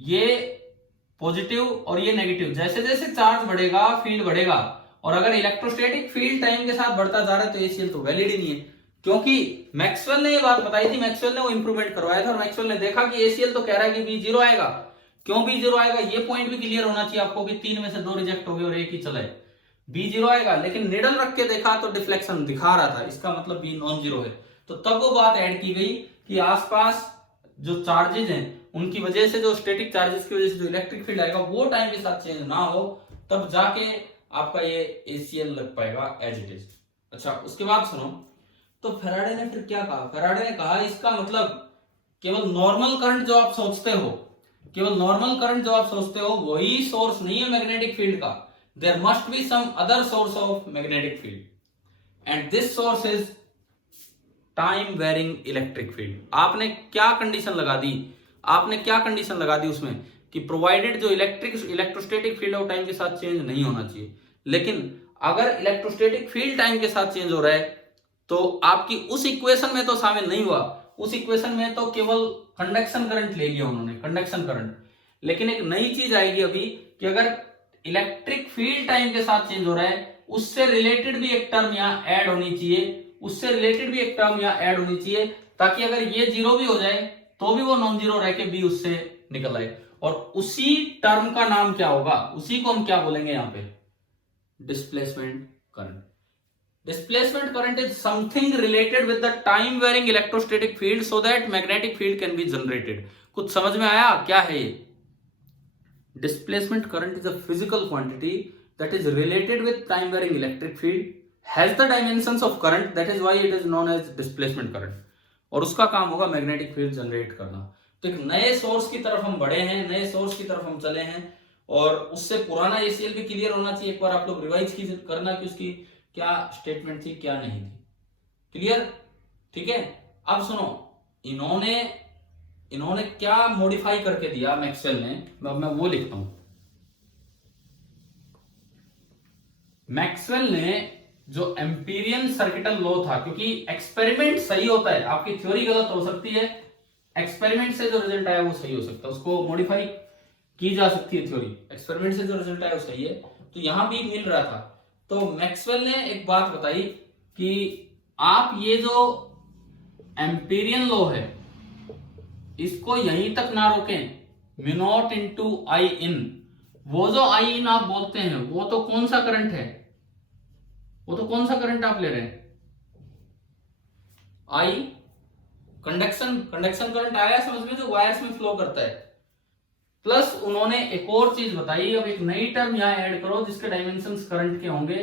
ये पॉजिटिव और ये नेगेटिव, जैसे जैसे चार्ज बढ़ेगा फील्ड बढ़ेगा, और अगर इलेक्ट्रोस्टैटिक फील्ड टाइम के साथ बढ़ता जा रहा है तो एसीएल तो वैलिड ही नहीं है, क्योंकि मैक्सवेल ने ये बात बताई थी, मैक्सवेल ने वो इंप्रूवमेंट करवाया था और मैक्सवेल ने देखा कि एसीएल तो कह रहा है कि बी जीरो आएगा। क्यों बी जीरो आएगा, ये पॉइंट भी क्लियर होना चाहिए आपको कि 3 में से 2 रिजेक्ट हो गए और एक ही चला है। बी जीरो आएगा, लेकिन निडल रख के देखा तो डिफ्लेक्शन दिखा रहा था, इसका मतलब बी नॉन जीरो है। तो तब वो बात ऐड की गई कि आसपास जो चार्जेज हैं उनकी वजह से, जो स्टैटिक चार्जेस की वजह से जो इलेक्ट्रिक फील्ड आएगा वो टाइम के साथ चेंज ना हो, तब जाके आपका ये ACL लग पाएगा एज इट इज। अच्छा, उसके बाद सुनो, तो फेराडे ने फिर क्या कहा? फेराडे ने कहा इसका मतलब केवल नॉर्मल करंट जो आप सोचते हो, केवल नॉर्मल करंट जो आप सोचते हो वही सोर्स नहीं है मैग्नेटिक फील्ड का। There must be some other source of magnetic field and this source is time varying electric field. आपने क्या कंडीशन लगा दी? आपने क्या कंडीशन लगा दी उसमें कि प्रोवाइडेड जो इलेक्ट्रोस्टैटिक फील्ड है वो टाइम के साथ चेंज नहीं होना चाहिए। लेकिन अगर इलेक्ट्रोस्टैटिक फील्ड टाइम के साथ चेंज हो रहा है तो आपकी उस इक्वेशन में तो शामिल नहीं हुआ। उस इक्वेशन में तो केवल कंडक्शन करंट ले लिया उन्होंने, कंडक्शन करंट। लेकिन एक नई चीज आएगी अभी कि अगर इलेक्ट्रिक फील्ड टाइम के साथ चेंज हो रहा है उससे रिलेटेड भी एक टर्म यहाँ ऐड होनी चाहिए, उससे रिलेटेड भी एक टर्म यहाँ ऐड होनी चाहिए, ताकि अगर ये जीरो भी हो जाए तो भी वो नॉन जीरो रह के भी उससे निकल आए। और उसी टर्म का नाम क्या होगा? उसी को हम क्या बोलेंगे यहाँ पे? Displacement current. Displacement current is something related with the time varying electrostatic field so that magnetic field can be generated। कुछ समझ में आया क्या है ये? Displacement current is a physical quantity that is related with time varying electric field, has the dimensions of current, that is why it is known as displacement current। और उसका काम होगा मैग्नेटिक फील्ड जनरेट करना। तो एक नए source की तरफ हम बढ़े हैं, नए सोर्स की तरफ हम चले हैं, और उससे पुराना ACL भी क्लियर होना चाहिए। एक बार आप लोग रिवाइज करना कि उसकी क्या स्टेटमेंट थी, क्या नहीं थी। क्लियर? ठीक है। अब सुनो, इन्होंने क्या मॉडिफाई करके दिया मैक्सवेल ने, मैं वो लिखता हूं। मैक्सवेल ने जो एम्पीरियन सर्किटल लॉ था, क्योंकि एक्सपेरिमेंट सही होता है, आपकी थ्योरी गलत हो सकती है, एक्सपेरिमेंट से जो रिजल्ट आया वो सही हो सकता है, उसको मॉडिफाई की जा सकती है थ्योरी। एक्सपेरिमेंट से जो रिजल्ट आया वो सही है, तो यहां भी मिल रहा था। तो मैक्सवेल ने एक बात बताई कि आप ये जो एम्पीरियन लॉ है इसको यहीं तक ना रोकें, mu naught into I in. वो जो आई इन आप बोलते हैं वो तो कौन सा करंट है? वो तो कौन सा करंट आप ले रहे हैं? आई कंडक्शन करंट आया समझ में, जो वायर्स में फ्लो करता है। प्लस उन्होंने एक और चीज बताई, अब एक नई टर्म यहां ऐड करो जिसके डायमेंशंस करंट के होंगे,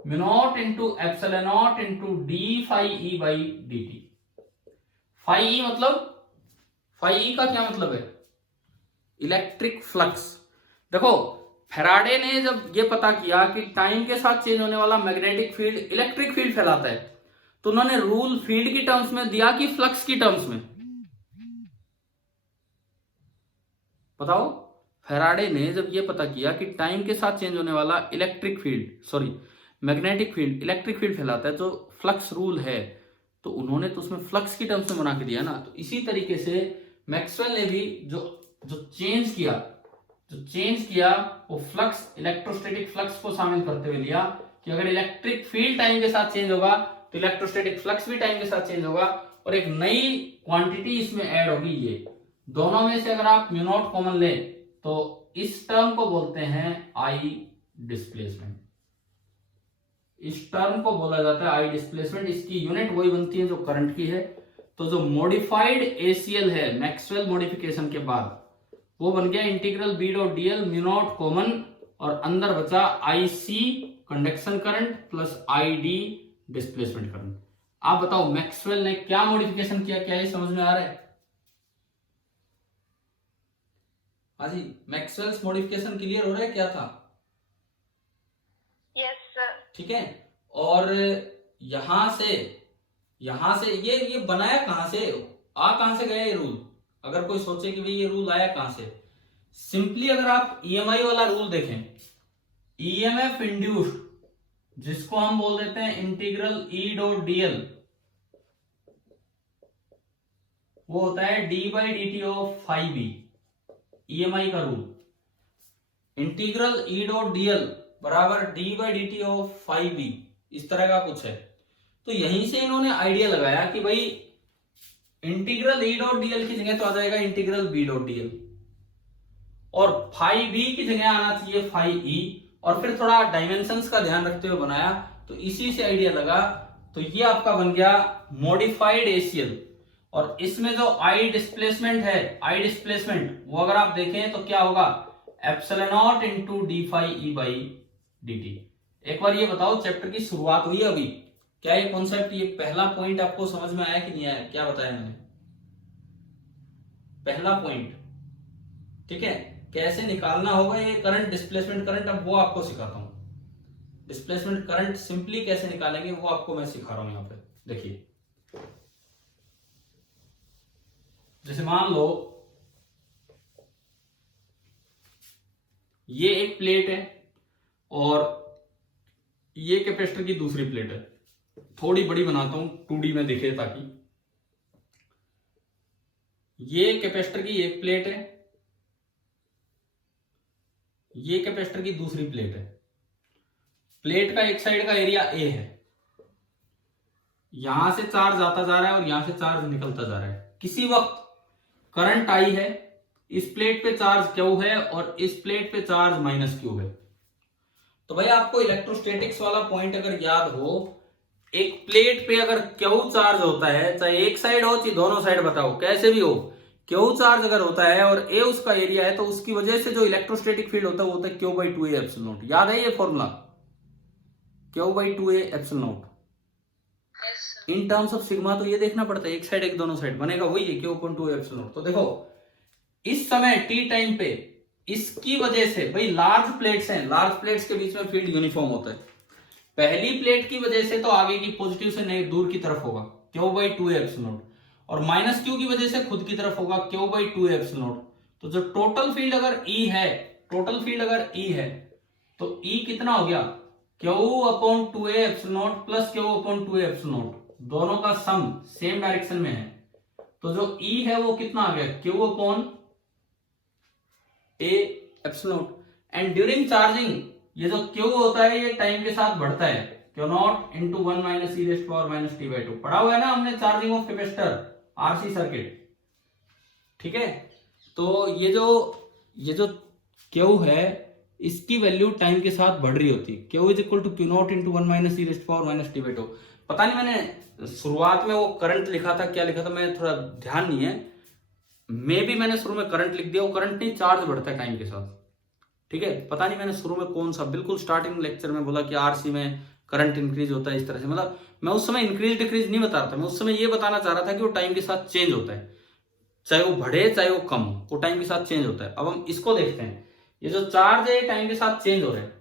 mu not into epsilon naught into D phi E by D T. Phi E मतलब, फाई ई का क्या मतलब है? Electric flux. देखो, फेराडे ने जब ये पता किया कि टाइम के साथ चेंज होने वाला मैग्नेटिक फील्ड इलेक्ट्रिक फील्ड फैलाता है, तो उन्होंने रूल फील्ड की टर्म्स में दिया कि फ्लक्स की टर्म्स में? बताओ, फेराडे ने जब ये पता किया कि टाइम के साथ चेंज होने वाला मैग्नेटिक फील्ड इलेक्ट्रिक फील्ड फैलाता है, जो फ्लक्स रूल है, तो उन्होंने तो उसमें फ्लक्स की टर्म्स में बना के दिया ना। तो इसी तरीके से मैक्सवेल ने भी जो चेंज किया वो फ्लक्स, इलेक्ट्रोस्टैटिक फ्लक्स को शामिल करते हुए लिया कि अगर इलेक्ट्रिक फील्ड टाइम के साथ चेंज होगा तो इलेक्ट्रोस्टैटिक फ्लक्स भी टाइम के साथ चेंज होगा, और एक नई क्वांटिटी इसमें ऐड होगी। ये दोनों में से अगर आप म्यू नॉट कॉमन ले तो इस टर्म को बोलते हैं आई डिस्प्लेसमेंट। इस टर्म को बोला जाता है आई डिस्प्लेसमेंट। इसकी यूनिट वही बनती है जो करंट की है। तो जो मॉडिफाइड ACL है मैक्सवेल मॉडिफिकेशन के बाद, वो बन गया integral B dot DL, mu naught common, और अंदर बचा IC conduction current plus ID displacement current. आप बताओ मैक्सवेल ने क्या मॉडिफिकेशन किया? क्या ये समझ में आ रहा है? हाँ जी, मैक्सवेल्स मॉडिफिकेशन क्लियर हो रहा है? क्या था? Yes sir. ठीक है। और यहां से ये बनाया कहां से, कहां से गया ये रूल? अगर कोई सोचे कि भाई ये रूल आया कहां से, सिंपली अगर आप EMI वाला रूल देखें, EMF इंड्यूस्ड, जिसको हम बोल देते हैं इंटीग्रल E डॉट DL, वो होता है d by D T of phi B. EMI का rule, integral E dot DL बराबर d by D T of phi B, इस तरह का कुछ है। तो यहीं से इन्होंने आइडिया लगाया कि भाई इंटीग्रल E डॉट DL की जगह तो आ जाएगा इंटीग्रल B डॉट DL, और फाई बी की जगह आना चाहिए फाई ई, और फिर थोड़ा डायमेंशंस का ध्यान रखते हुए बनाया। तो इसी से आइडिया लगा, तो ये आपका बन गया मॉडिफाइड ACL। और इसमें जो आई डिस्प्लेसमेंट है, आई डिस्प्लेसमेंट वो अगर आप देखें तो क्या होगा, epsilon naught into D phi E by dt। एक बार ये बताओ, चैप्टर की शुरुआत हुई अभी, क्या ये कॉन्सेप्ट, ये पहला पॉइंट आपको समझ में आया कि नहीं आया? क्या बताया मैंने? पहला पॉइंट, ठीक है, कैसे निकालना होगा ये करंट, डिस्प्लेसमेंट करंट, अब वो आपको सिखाता हूं। डिस्प्लेसमेंट करंट सिंपली कैसे निकालेंगे वो आपको मैं सिखा रहा हूं यहां पे। देखिए, जैसे मान लो ये एक प्लेट है और ये कैपेसिटर की दूसरी प्लेट है। थोड़ी बड़ी बनाता हूं 2D में दिखे ताकि, ये कैपेसिटर की एक प्लेट है, ये कैपेसिटर की दूसरी प्लेट है। प्लेट का एक साइड का एरिया ए है, यहां से चार्ज आता जा रहा है और यहां से चार्ज निकलता जा रहा है। किसी वक्त करंट आई है, इस प्लेट पे चार्ज क्यू है और इस प्लेट पे चार्ज माइनस क्यू है। तो भाई आपको इलेक्ट्रोस्टैटिक्स वाला पॉइंट अगर याद हो, एक प्लेट पे अगर क्यू चार्ज होता है, चाहे एक साइड हो चाहे दोनों साइड, बताओ कैसे भी हो, क्यू चार्ज अगर होता है और ए उसका एरिया है, तो उसकी वजह से जो इलेक्ट्रोस्टैटिक फील्ड होता है वो होता है Q by 2a epsilon not. याद है ये formula, Q by 2a epsilon not. In terms of sigma तो ये देखना पड़ता है, एक साइड एक दोनों साइड बनेगा वही है Q upon 2a epsilon not. तो देखो इस समय टी टाइम पे इसकी वजह से, भाई लार्ज प्लेट्स हैं, लार्ज प्लेट्स के बीच में फील्ड यूनिफॉर्म होता है। पहली प्लेट की वजह से तो आगे की पॉजिटिव से दूर की तरफ होगा Q by 2a epsilon not, और माइनस क्यू की वजह से खुद की तरफ होगा Q by 2a epsilon not. तो जो टोटल फील्ड अगर E है, टोटल फील्ड अगर E है तो E कितना हो गया, Q upon 2a epsilon not plus Q upon 2a epsilon not, दोनों का सम सेम डायरेक्शन में है। तो जो E है वो कितना आ गया, Q upon a epsilon not. And during charging ये जो Q होता है ये टाइम के साथ बढ़ता है, Q naught into 1 minus E raise to power minus T by 2। पढ़ा हुआ है ना हमने charging of capacitor, RC circuit, ठीक है। तो ये जो Q है इसकी वैल्यू टाइम के साथ बढ़ रही होती है। Q is equal to Q naught into 1 minus E raise to power minus T by 2। पता नहीं मैंने शुरुआत में वो करंट लिखा था, क्या लिखा था, मैं थोड़ा ध्यान नहीं है, मे भी मैंने शुरू में करंट लिख दिया, वो करंट नहीं, चार्ज बढ़ता है टाइम के साथ, ठीक है। पता नहीं मैंने शुरू में कौन सा, बिल्कुल स्टार्टिंग लेक्चर में बोला कि आरसी में करंट इंक्रीज होता है इस तरह से, मतलब मैं उस समय इंक्रीज डिक्रीज नहीं बता रहा था, मैं उस समय ये बताना चाह रहा था कि वो टाइम के साथ चेंज होता है, चाहे वो बढ़े चाहे वो कम हो, वो टाइम के साथ चेंज होता है। अब हम इसको देखते हैं, ये जो चार्ज है टाइम के साथ चेंज हो रहा है।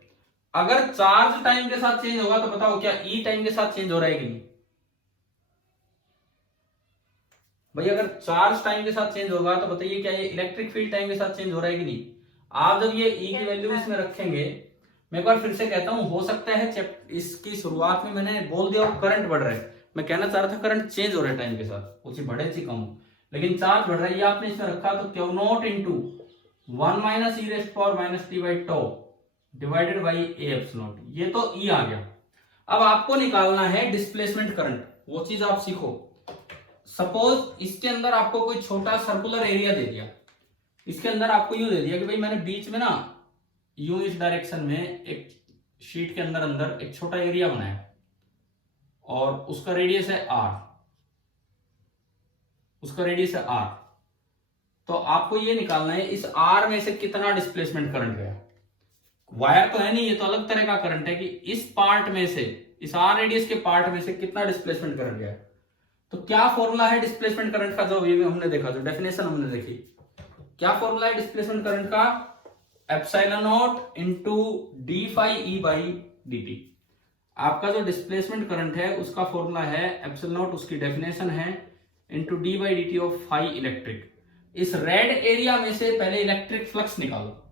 अगर चार्ज टाइम के साथ चेंज होगा तो बताओ क्या ई टाइम के साथ चेंज हो रहा है कि नहीं? भाई अगर चार्ज टाइम के साथ चेंज होगा तो बताइए क्या ये इलेक्ट्रिक फील्ड टाइम के साथ चेंज हो रहा है कि नहीं? आप जब ये ई की वैल्यू इसमें रखेंगे, मैं एक बार फिर से कहता हूं, हो सकता है इसकी शुरुआत में मैंने बोल दिया करंट बढ़ रहा है, मैं कहना चाह रहा था करंट चेंज हो रहा है टाइम के साथ, कुछ बढ़े ची कम हो, लेकिन चार्ज बढ़ रहा है, ये आपने इसमें रखा तो Q naught into 1 minus E raised power minus T by two divided by A epsilon not, ये तो ई आ गया। अब आपको निकालना है डिस्प्लेसमेंट करंट, वो चीज आप सीखो। सपोज इसके अंदर आपको कोई छोटा सर्कुलर एरिया दे दिया, इसके अंदर आपको यूं दे दिया कि भाई मैंने बीच में ना यूं इस डायरेक्शन में एक शीट के अंदर अंदर एक छोटा एरिया बनाया और उसका रेडियस है r, उसका रेडियस है r। तो आपको ये निकालना है इस r में से कितना डिस्प्लेसमेंट करंट गया। वायर तो है नहीं, ये तो अलग तरह का करंट है कि इस पार्ट में से, इस r रेडियस के पार्ट में से कितना डिस्प्लेसमेंट करंट गया। तो क्या फॉर्मूला है डिस्प्लेसमेंट करंट का, जो ये हमने देखा, जो डेफिनेशन हमने देखी, क्या फॉर्मूला है डिस्प्लेसमेंट करंट का? Epsilon not into D phi E by D T. आपका जो डिस्प्लेसमेंट करंट है उसका फॉर्मूला है एप्सिलॉन नॉट, उसकी डेफिनेशन है into D by D T of phi electric. इस रेड एरिया में से पहले इलेक्ट्रिक फ्लक्स निकालो।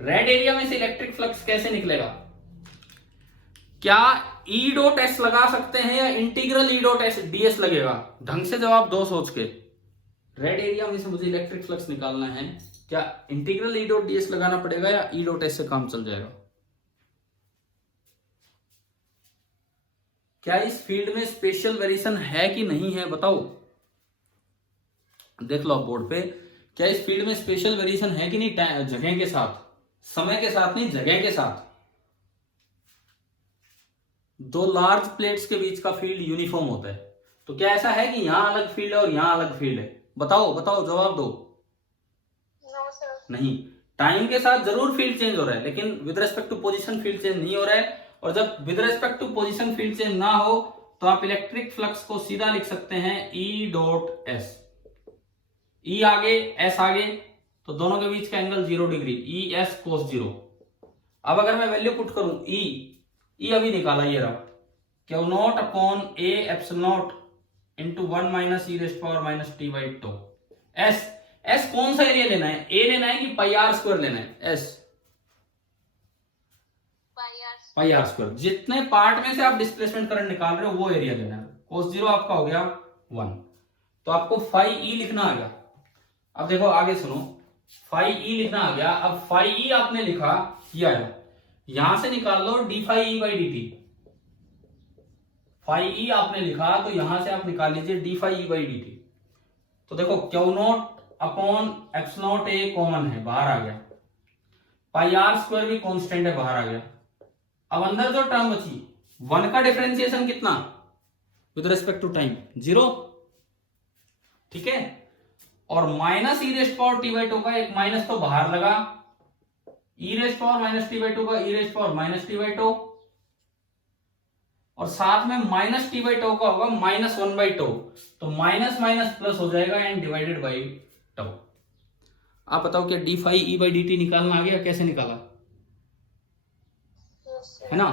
रेड एरिया में से इलेक्ट्रिक फ्लक्स कैसे निकलेगा? क्या ई डॉट एस लगा सकते हैं या integral E dot S D S लगेगा? ढंग से जवाब दो सोच के। रेड एरिया में से मुझे इलेक्ट्रिक फ्लक्स निकालना है, क्या integral E dot D S लगाना पड़ेगा या ई डॉट एस से काम चल जाएगा? क्या इस फील्ड में स्पेशल वेरिएशन है कि नहीं है, बताओ। देख लो बोर्ड पे, क्या इस फील्ड में स्पेशल वेरिएशन है कि नहीं, जगह के साथ, समय के साथ नहीं, जगह के साथ। दो लार्ज प्लेट्स के बीच का फील्ड यूनिफॉर्म होता है, तो क्या ऐसा है कि यहां अलग फील्ड है और यहां अलग फील्ड है? बताओ बताओ, जवाब दो। No, sir. नहीं, टाइम के साथ जरूर फील्ड चेंज हो रहा है, लेकिन with respect to position field change नहीं हो रहा है। और जब with respect to position field change ना हो तो आप इलेक्ट्रिक फ्लक्स को सीधा लिख सकते हैं ई डॉट एस। ई आगे एस आगे, तो दोनों के बीच का एंगल 0 डिग्री, ई एस कोस 0। अब अगर मैं वैल्यू पुट करूं ई अभी निकाला, ये रहा Q not upon A epsilon naught into 1 minus E raised power minus T by to. S कौन सा एरिया लेना है, ए लेना है कि पाई आर स्क्वायर लेना है? Yes pi R square. जितने पार्ट में से आप डिस्प्लेसमेंट करंट निकाल रहे हो वो एरिया लेना है। कोस 0 आपका हो गया 1, तो आपको फाई ई लिखना आ गया। अब देखो आगे सुनो, फाई ई लिखना आ गया। अब फाई ई आपने लिखा, ये आया, यहां से निकाल लो D phi E by D T. Phi E आपने लिखा तो यहां से आप निकाल लीजिए D phi E by D T. तो देखो Q not upon epsilon not A common है, बाहर आ गया। पाई आर स्क्वायर भी कांस्टेंट है, बाहर आ गया। अब अंदर जो टर्म बची 1 का डिफरेंशिएशन कितना विद रिस्पेक्ट टू टाइम? 0, ठीक है। और minus E raised power T by two का एक माइनस तो बाहर लगा, E raised power minus T by two का E raised power minus T by two, और साथ में माइनस टी बाई टू का होगा माइनस 1 बाई टू, तो माइनस माइनस प्लस हो जाएगा एंड डिवाइडेड बाई टू। आप बताओ क्या D phi E by D T निकालना आ गया? कैसे निकाला, है ना?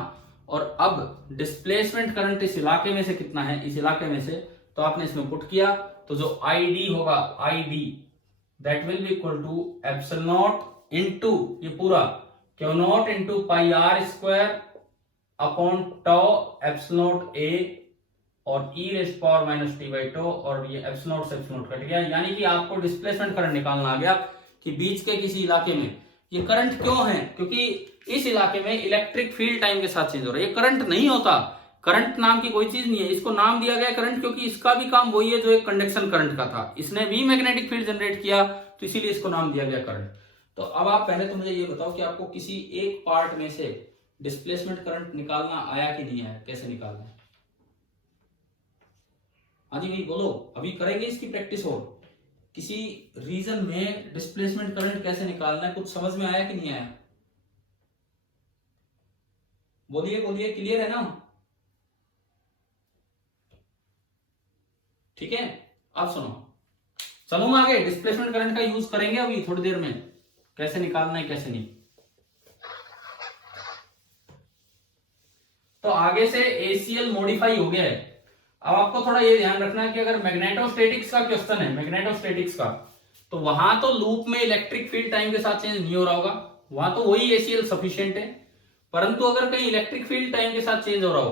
और अब डिस्प्लेसमेंट करंट इस इलाके में से कितना है, इस इलाके में से, तो आपने इसमें पुट किया, तो जो ID होगा ID that will be equal to epsilon not into ये पूरा Q not into pi R square upon tau epsilon not A और E raised power minus T by two, और ये एप्सिलॉन नॉट से एप्सिलॉन नॉट कट गया। यानी कि आपको डिस्प्लेसमेंट करंट निकालना आ गया कि बीच के किसी इलाके में ये करंट क्यों है, क्योंकि इस इलाके में इलेक्ट्रिक फील्ड टाइम के साथ चेंज हो रहा है। ये करंट नहीं होता, करंट नाम की कोई चीज नहीं है, इसको नाम दिया गया करंट क्योंकि इसका भी काम वही है जो एक कंडक्शन करंट का था। इसने भी मैग्नेटिक फील्ड जनरेट किया, तो इसीलिए इसको नाम दिया गया करंट। तो अब आप पहले तो मुझे ये बताओ कि आपको किसी एक पार्ट में से डिस्प्लेसमेंट करंट निकालना आया कि नहीं आया, कैसे निकालना है? हाँ जी भाई बोलो, अभी करेंगे इसकी प्रैक्टिस। और किसी रीजन में डिस्प्लेसमेंट करंट कैसे निकालना है, कुछ समझ में आया कि नहीं आया? बोलिए बोलिए, क्लियर है ना? ठीक है, अब सुनो, चलो हम आगे डिस्प्लेसमेंट करंट का यूज करेंगे अभी थोड़ी देर में, कैसे निकालना है कैसे नहीं। तो आगे से ACL मॉडिफाई हो गया है। अब आपको थोड़ा ये ध्यान रखना है कि अगर मैग्नेटोस्टैटिक्स का क्वेश्चन है, मैग्नेटोस्टैटिक्स का, तो वहां तो लूप में इलेक्ट्रिक फील्ड टाइम के साथ चेंज नहीं हो रहा होगा, वहां तो वही ACL सफिशिएंट है। परंतु अगर कहीं इलेक्ट्रिक फील्ड टाइम के साथ चेंज हो रहा हो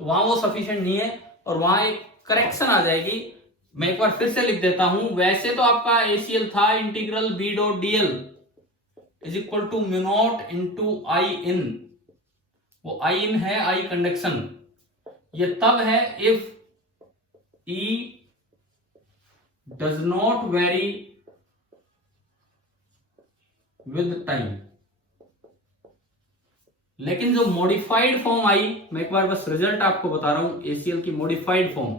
तो वहां वो सफिशिएंट नहीं है, और वहां एक करेक्शन आ जाएगी। मैं एक बार फिर से लिख देता हूं, वैसे तो आपका ACL था integral B dot DL is equal to mu not into I in. वो आई इन है आई कंडक्शन, ये तब है if E does not vary with time। लेकिन जो मॉडिफाइड फॉर्म आई, मैं एक बार बस रिजल्ट आपको बता रहा हूं, ACL की मॉडिफाइड फॉर्म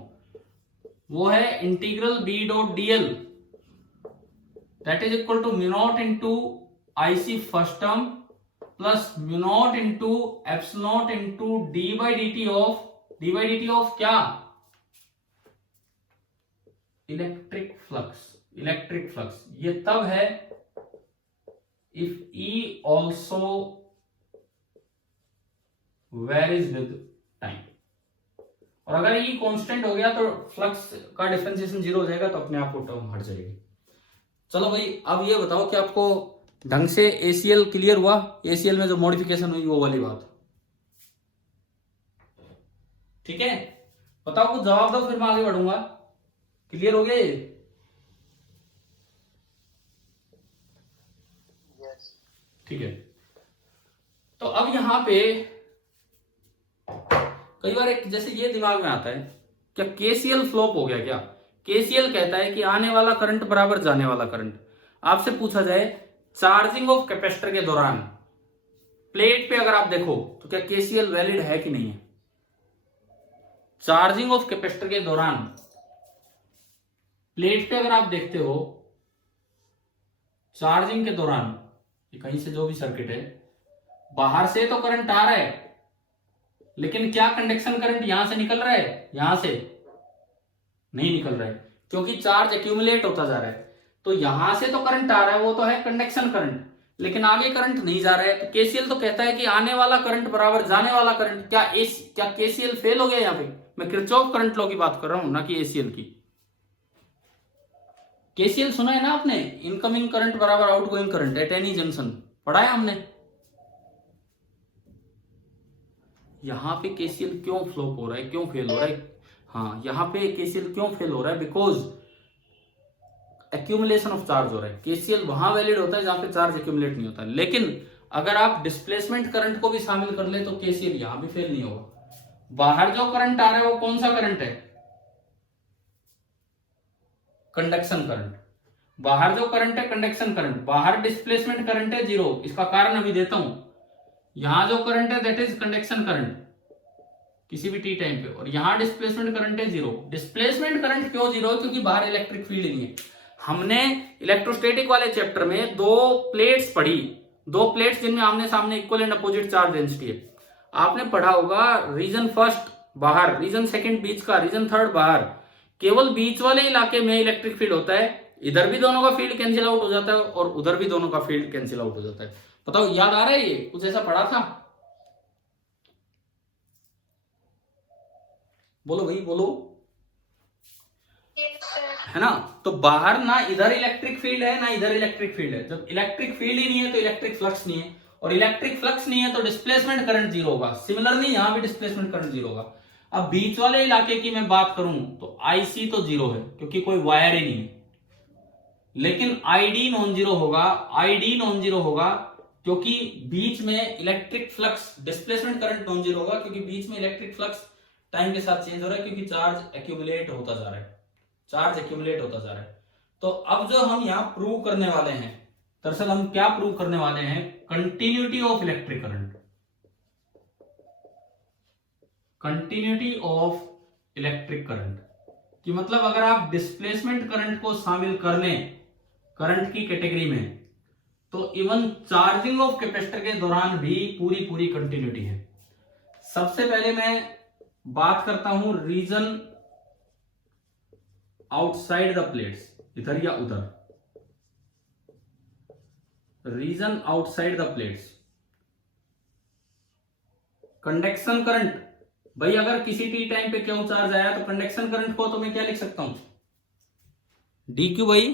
वो है integral B dot DL that is equal to mu not into IC first term plus mu not into epsilon naught into D by D T of क्या, इलेक्ट्रिक फ्लक्स। ये तब है if E also varies with time. और अगर E constant हो गया तो flux का डिफरेंशिएशन 0 हो जाएगा, तो अपने आप वो टर्म हट जाएगी। चलो भाई, अब ये बताओ कि आपको ढंग से ACL क्लियर हुआ? ACL में जो मॉडिफिकेशन हुई वो वाली बात, ठीक है? बताओ, कुछ जवाब दो, फिर मैं आगे बढ़ूंगा। क्लियर हो गए? ठीक है। तो अब यहां पे कई बार एक जैसे ये दिमाग में आता है, क्या KCL फ्लॉप हो गया क्या? KCL कहता है कि आने वाला करंट बराबर जाने वाला करंट। आपसे पूछा जाए चार्जिंग ऑफ कैपेसिटर के दौरान प्लेट पे अगर आप देखो तो क्या KCL वैलिड है कि नहीं है? चार्जिंग ऑफ कैपेसिटर के दौरान प्लेट पे अगर आप देखते हो, चार्जिंग के दौरान ये कहीं से जो भी सर्किट है, बाहर से तो करंट आ रहा है, लेकिन क्या कंडक्शन करंट यहां से निकल रहा है? यहां से नहीं निकल रहा है, क्योंकि चार्ज एक्यूमुलेट होता जा रहा है। तो यहां से तो करंट आ रहा है, वो तो है कंडक्शन करंट, लेकिन आगे करंट नहीं जा रहा है। तो केसीएल तो कहता है कि आने वाला करंट बराबर जाने वाला करंट। क्या केसीएल फेल हो गया यहाँ पे? मैं किरचॉफ करंट लॉ की बात कर रहा हूं, ना कि एसीएल की। केसीएल सुना है ना आपने? इनकमिंग करंट बराबर outgoing current at any junction, पढ़ा है हमने। यहां पे केसीएल क्यों फ्लॉप हो रहा है, क्यों फेल हो रहा है? हाँ, यहां पे केसीएल क्यों फेल हो रहा है? बिकॉज एक्यूमुलेशन ऑफ चार्ज हो रहा है। केसीएल वहां वैलिड होता है जहां पे चार्ज एक्यूमुलेट नहीं होता, लेकिन अगर आप डिस्प्लेसमेंट करंट को भी शामिल कर ले तो केसीएल यहां भी फेल नहीं होगा। बाहर जो करंट आ रहा है वो कौन सा करंट है? Conduction current. बाहर जो करंट है कंडक्शन करंट, बाहर डिस्प्लेसमेंट करंट है 0। इसका कारण अभी देता हूं। यहां जो करंट है दैट इज कंडक्शन करंट किसी भी टी टाइम पे, और यहां डिस्प्लेसमेंट करंट है 0। डिस्प्लेसमेंट करंट क्यों 0? क्योंकि बाहर इलेक्ट्रिक फील्ड नहीं है। हमने इलेक्ट्रोस्टैटिक वाले चैप्टर में दो प्लेट्स पढ़ी, दो प्लेट्स जिनमें आमने सामने equal and opposite charge density है। आपने पढ़ा होगा रीजन फर्स्ट बाहर, रीजन सेकंड बीच का, रीजन थर्ड बाहर। केवल बीच वाले इलाके में इलेक्ट्रिक फील्ड होता है, इधर भी दोनों का फील्ड कैंसिल आउट हो जाता है और उधर भी दोनों का फील्ड कैंसिल आउट हो जाता है। बताओ, याद आ रहा है? ये कुछ ऐसा पढ़ा था? बोलो भाई, बोलो। है ना? तो बाहर ना इधर इलेक्ट्रिक फील्ड है ना इधर इलेक्ट्रिक फील्ड है। जब इलेक्ट्रिक फील्ड ही नहीं है तो इलेक्ट्रिक फ्लक्स नहीं है, और इलेक्ट्रिक फ्लक्स नहीं है तो डिस्प्लेसमेंट करंट 0 होगा। सिमिलरली यहां भी डिस्प्लेसमेंट करंट 0 होगा। अब बीच वाले इलाके की मैं बात करूं तो आईसी तो 0 है क्योंकि कोई वायर ही नहीं है, लेकिन आईडी नॉन जीरो होगा। आईडी नॉन जीरो होगा क्योंकि बीच में electric flux, displacement current non zero होगा क्योंकि बीच में इलेक्ट्रिक फ्लक्स टाइम के साथ चेंज हो रहा है, क्योंकि चार्ज एक्यूमुलेट होता जा रहा है, चार्ज एक्यूमुलेट होता जा रहा है। तो अब जो हम यहां प्रूव करने वाले हैं, दरअसल हम क्या प्रूव करने वाले हैं? Continuity of electric current. Continuity of electric current कि मतलब अगर आप डिस्प्लेसमेंट करंट को शामिल कर लें करंट की कैटेगरी में, तो इवन चार्जिंग ऑफ कैपेसिटर के दौरान भी पूरी पूरी कंटिन्यूटी है। सबसे पहले मैं बात करता हूं रीजन आउटसाइड द प्लेट्स, इधर या उधर। Region outside the plates, conduction current. भाई अगर किसी टी टाइम पे क्यों चार्ज आया तो कंडक्शन करंट को तो मैं क्या लिख सकता हूं? dq by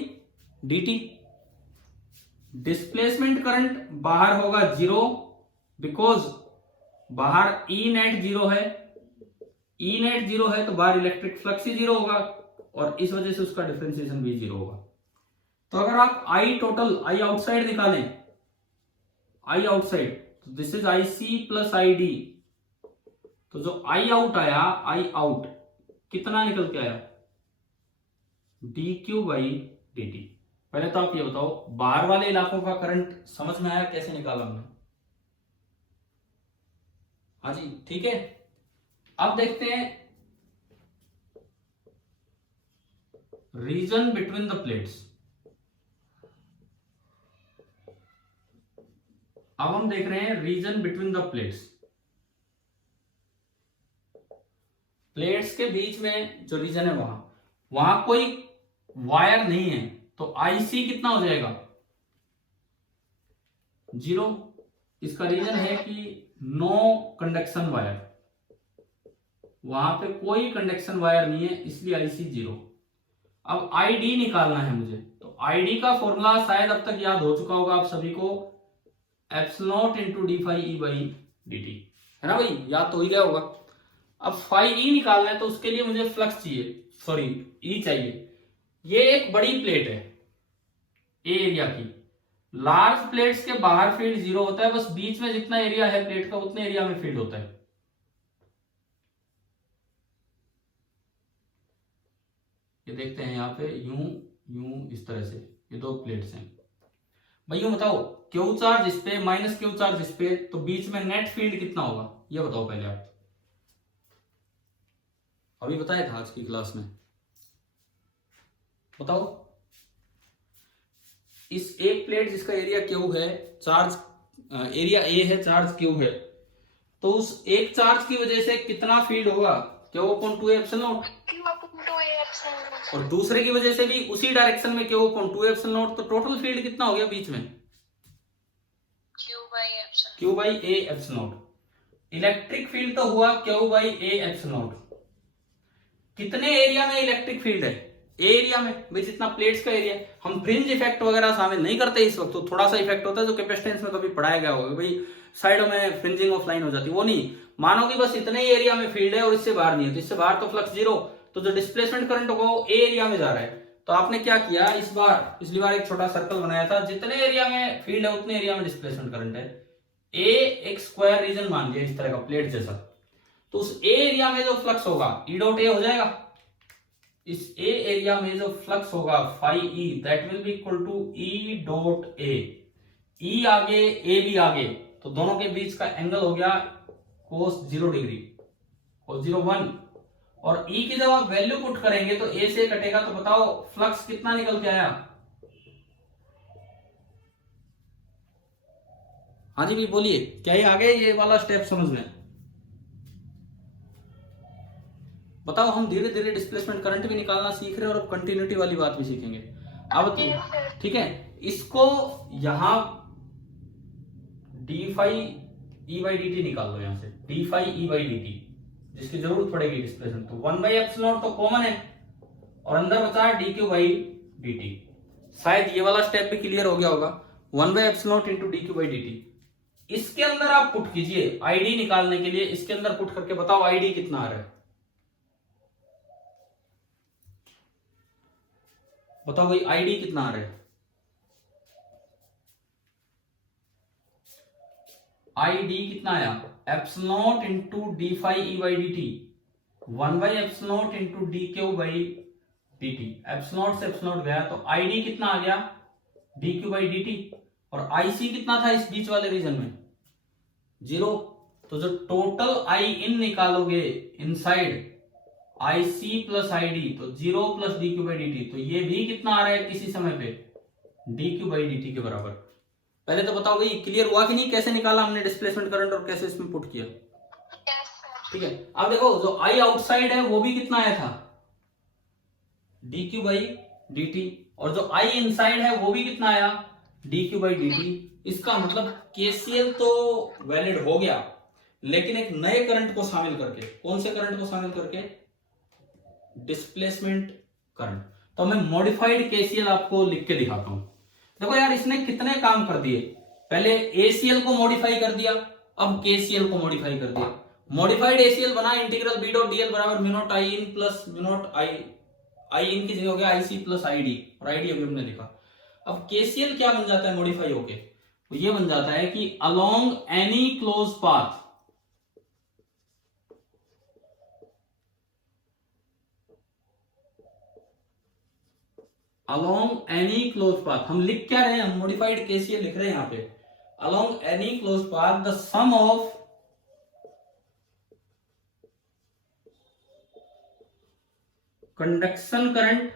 dt। Displacement current बाहर होगा 0 बिकॉज बाहर E नेट 0 है। E नेट 0 है तो बाहर इलेक्ट्रिक फ्लक्स ही 0 होगा और इस वजह से उसका डिफरेंशिएशन भी 0 होगा। तो अगर आप I टोटल, I आउटसाइड निकालें, I आउटसाइड, तो this is IC plus ID। तो जो I आउट आया, I आउट कितना निकल के आया? dq by dt। पहले तो आप ये बताओ, बाहर वाले इलाकों का करंट समझ में आया कैसे निकाला हमने? हाँ जी, ठीक है। अब देखते हैं रीजन बिटवीन द प्लेट्स। अब हम देख रहे हैं region between the plates. Plates के बीच में जो रीजन है वहां कोई वायर नहीं है, तो आईसी कितना हो जाएगा? 0। इसका रीजन है कि नो कंडक्शन वायर, वहां पे कोई कंडक्शन वायर नहीं है, इसलिए आईसी 0। अब आईडी निकालना है मुझे, तो आईडी का फॉर्मूला शायद अब तक याद हो चुका होगा आप सभी को, epsilon into D phi E by D T, है ना भाई? याद तो हो ही गया होगा। अब फाई ई निकालना है तो उसके लिए मुझे फ्लक्स चाहिए, सॉरी ई चाहिए। ये एक बड़ी प्लेट है ए एरिया की। लार्ज प्लेट्स के बाहर फील्ड 0 होता है, बस बीच में जितना एरिया है प्लेट का उतने एरिया में फील्ड होता है। ये देखते हैं यहाँ पे यूं यूं इस तरह से, ये दो प्लेट्स हैं। भाई यूं बताओ, क्यू चार्ज इस पे माइनस क्यू चार्ज इस पे, तो बीच में नेट फील्ड कितना होगा ये बताओ पहले आप। अभी बताया था आज की क्लास में, बताओ। इस एक प्लेट जिसका एरिया क्यू है, चार्ज एरिया ए है, चार्ज क्यू है, तो उस एक चार्ज की वजह से कितना फील्ड होगा, Q upon 2 epsilon not, Q upon 2 epsilon. और दूसरे की वजह से भी उसी डायरेक्शन में क्यू अपॉन 2 एप्सिलॉन नॉट, तो टोटल फील्ड कितना हो गया बीच में, Q by epsilon. Q by A epsilon not. Electric field तो हुआ Q by A epsilon not. कितने एरिया में इलेक्ट्रिक फील्ड है, ए एरिया में, भाई जितना प्लेट्स का एरिया। हम फ्रिंज इफेक्ट वगैरह शामिल नहीं करते इस वक्त, तो थोड़ा सा इफेक्ट होता है जो कैपेसिटेंस में कभी पढ़ाया गया होगा, भाई साइडों में फ्रिंजिंग ऑफ लाइन हो जाती है, वो नहीं। मानो कि बस इतने ही एरिया में फील्ड है और इससे बाहर नहीं है, तो इससे बाहर तो फ्लक्स जीरो, तो जो डिस्प्लेसमेंट करंट होगा वो ए एरिया में जा रहा है। तो आपने क्या किया, पिछली बार एक छोटा सर्कल बनाया था, जितने एरिया में फील्ड है उतने एरिया में डिस्प्लेसमेंट करंट है, ए एक स्क्वायर रीजन मान लिया इस तरह का प्लेट जैसा, तो उस ए एरिया में जो फ्लक्स होगा ई डॉट ए हो जाएगा। इस ए एरिया में जो फ्लक्स होगा phi E, that will be equal to E dot A. E आगे ए भी आगे, तो दोनों के बीच का एंगल हो गया कोस 0 डिग्री, कोस 0 1। और ई की जब आप वैल्यू पुट करेंगे तो ए से कटेगा, तो बताओ फ्लक्स कितना निकल के आया। हाँ जी भी बोलिए, क्या ये आगे ये वाला स्टेप समझ में, बताओ। हम धीरे धीरे डिस्प्लेसमेंट करंट भी निकालना सीख रहे हैं और अब कंटिन्यूटी वाली बात भी सीखेंगे। अब ठीक है, इसको यहां D phi E by D T निकाल लो, यहां से D phi E by D T, जिसकी जरूरत पड़ेगी डिस्प्लेसमेंट, तो 1 बाई एप्सिलॉन तो कॉमन है, और अंदर बचा है D Q by D T. शायद ये वाला स्टेप भी क्लियर हो गया होगा, 1 by epsilon into D Q by D T. इसके अंदर आप पुट कीजिए आईडी निकालने के लिए, इसके अंदर पुट करके बताओ आईडी कितना आ रहा है, बताओ भाई आईडी कितना आ रहा है। आईडी कितना आया, epsilon into D phi E by D T, 1 by epsilon into D Q by D T. Epsilon से एप्सिलॉन गया तो आईडी कितना आ गया, D Q by D T. और आईसी कितना था इस बीच वाले रीजन में, 0। तो जो टोटल आई इन निकालोगे इनसाइड आईसी प्लस आईडी, तो 0 plus D Q by D T, तो ये भी कितना आ रहा है किसी समय पे, D Q by D T के बराबर। पहले तो बताओ भाई क्लियर हुआ कि नहीं, कैसे निकाला हमने डिस्प्लेसमेंट करंट और कैसे इसमें पुट किया। ठीक है, अब देखो जो आई आउटसाइड है वो भी कितना आया था, D Q by D T, और जो आई इनसाइड है वो भी कितना आया, D Q by D T. इसका मतलब केसीएल तो वैलिड हो गया, लेकिन एक नए करंट को शामिल करके, कौन से करंट को शामिल करके, डिस्प्लेसमेंट करंट। तो मैं मॉडिफाइड केसीएल आपको लिख के दिखाता हूं। देखो यार इसने कितने काम कर दिए, पहले एसीएल को मॉडिफाई कर दिया, अब केसीएल को मॉडिफाई कर दिया। मॉडिफाइड एसीएल बना इंटीग्रल बी डॉट डीएल बराबर mu naught I in plus mu naught आई इन की जगह हो गया आईसी प्लस आईडी, और आईडी अभी हमने लिखा। अब केसीएल क्या बन जाता है मॉडिफाई होके, तो ये बन जाता है कि along any close path, along any close path. हम लिख क्या रहे हैं, हम मॉडिफाइड केसीएल लिख रहे हैं यहां पे, along any close path the sum of conduction current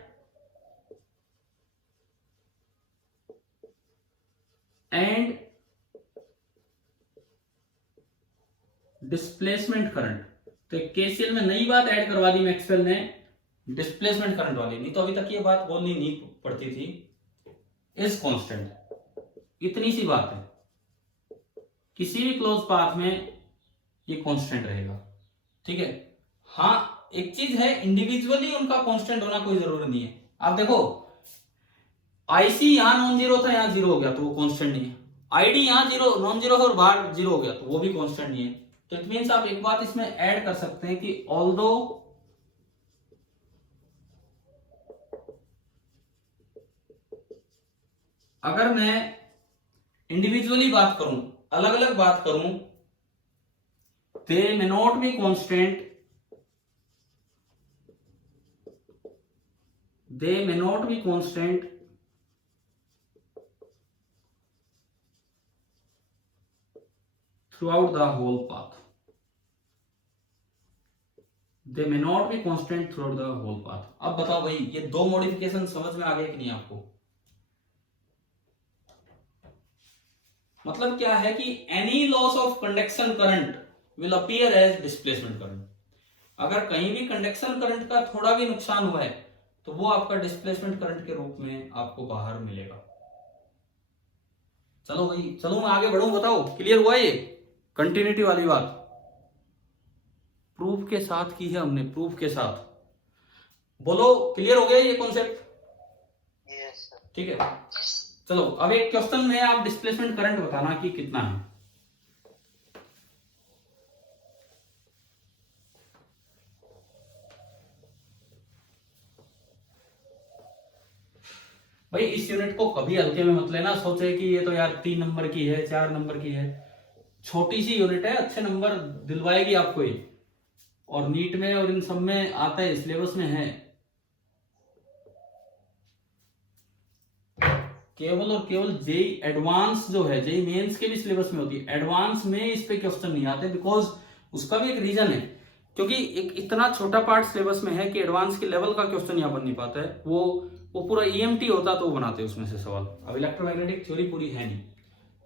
and displacement current. तो केसीएल में नई बात ऐड करवा दी मैक्सवेल ने, डिस्प्लेसमेंट करंट वाली, नहीं तो अभी तक ये बात बोलनी नहीं पड़ती थी। इज कांस्टेंट, इतनी सी बात है, किसी भी क्लोज पाथ में ये कांस्टेंट रहेगा। ठीक है, हाँ एक चीज है, इंडिविजुअली उनका कांस्टेंट होना कोई जरूरी नहीं है। आप देखो आईसी यहां नॉन जीरो था, यहां जीरो हो गया तो वो कांस्टेंट नहीं है। आईडी यहां जीरो नॉन जीरो है और बाहर जीरो हो गया तो वो भी कांस्टेंट नहीं है। तो इट मींस आप एक बात इसमें ऐड कर सकते हैं कि ऑल्दो अगर मैं इंडिविजुअली बात करूं, अलग अलग बात करूं, they may not be constant, they may not be constant throughout the whole path, they may not be constant throughout the whole path। अब बताओ भाई ये दो मॉडिफिकेशन समझ में आ गए कि नहीं आपको, मतलब क्या है कि any loss of conduction current will appear as displacement current. अगर कहीं भी कंडक्शन करंट का थोड़ा भी नुकसान हुआ है तो वो आपका डिस्प्लेसमेंट करंट के रूप में आपको बाहर मिलेगा। चलो भाई, चलो मैं आगे बढ़ूं, बताओ क्लियर हुआ ये कंटिन्यूटी वाली बात? प्रूफ के साथ की है हमने, प्रूफ के साथ। बोलो क्लियर हो गया ये कॉन्सेप्ट? Yes sir. ठीक है, चलो अब एक क्वेश्चन में आप डिस्प्लेसमेंट करंट बताना कि कितना है। भाई इस यूनिट को कभी हल्के में मत लेना, सोचे कि ये तो यार 3 नंबर की है, 4 नंबर की है। छोटी सी यूनिट है, अच्छे नंबर दिलवाएगी आपको ये, और नीट में और इन सब में आता है, सिलेबस में है। केवल और केवल जेई एडवांस जो है, जेई मेंस के भी सिलेबस में होती है, एडवांस में इस पे क्वेश्चन नहीं आते, बिकॉज उसका भी एक रीजन है, क्योंकि एक इतना छोटा पार्ट सिलेबस में है कि एडवांस के लेवल का क्वेश्चन यहाँ बन नहीं पाता है। वो पूरा ईएमटी होता तो वो बनाते उसमें से सवाल। अब इलेक्ट्रोमैग्नेटिक थ्योरी पूरी है नहीं,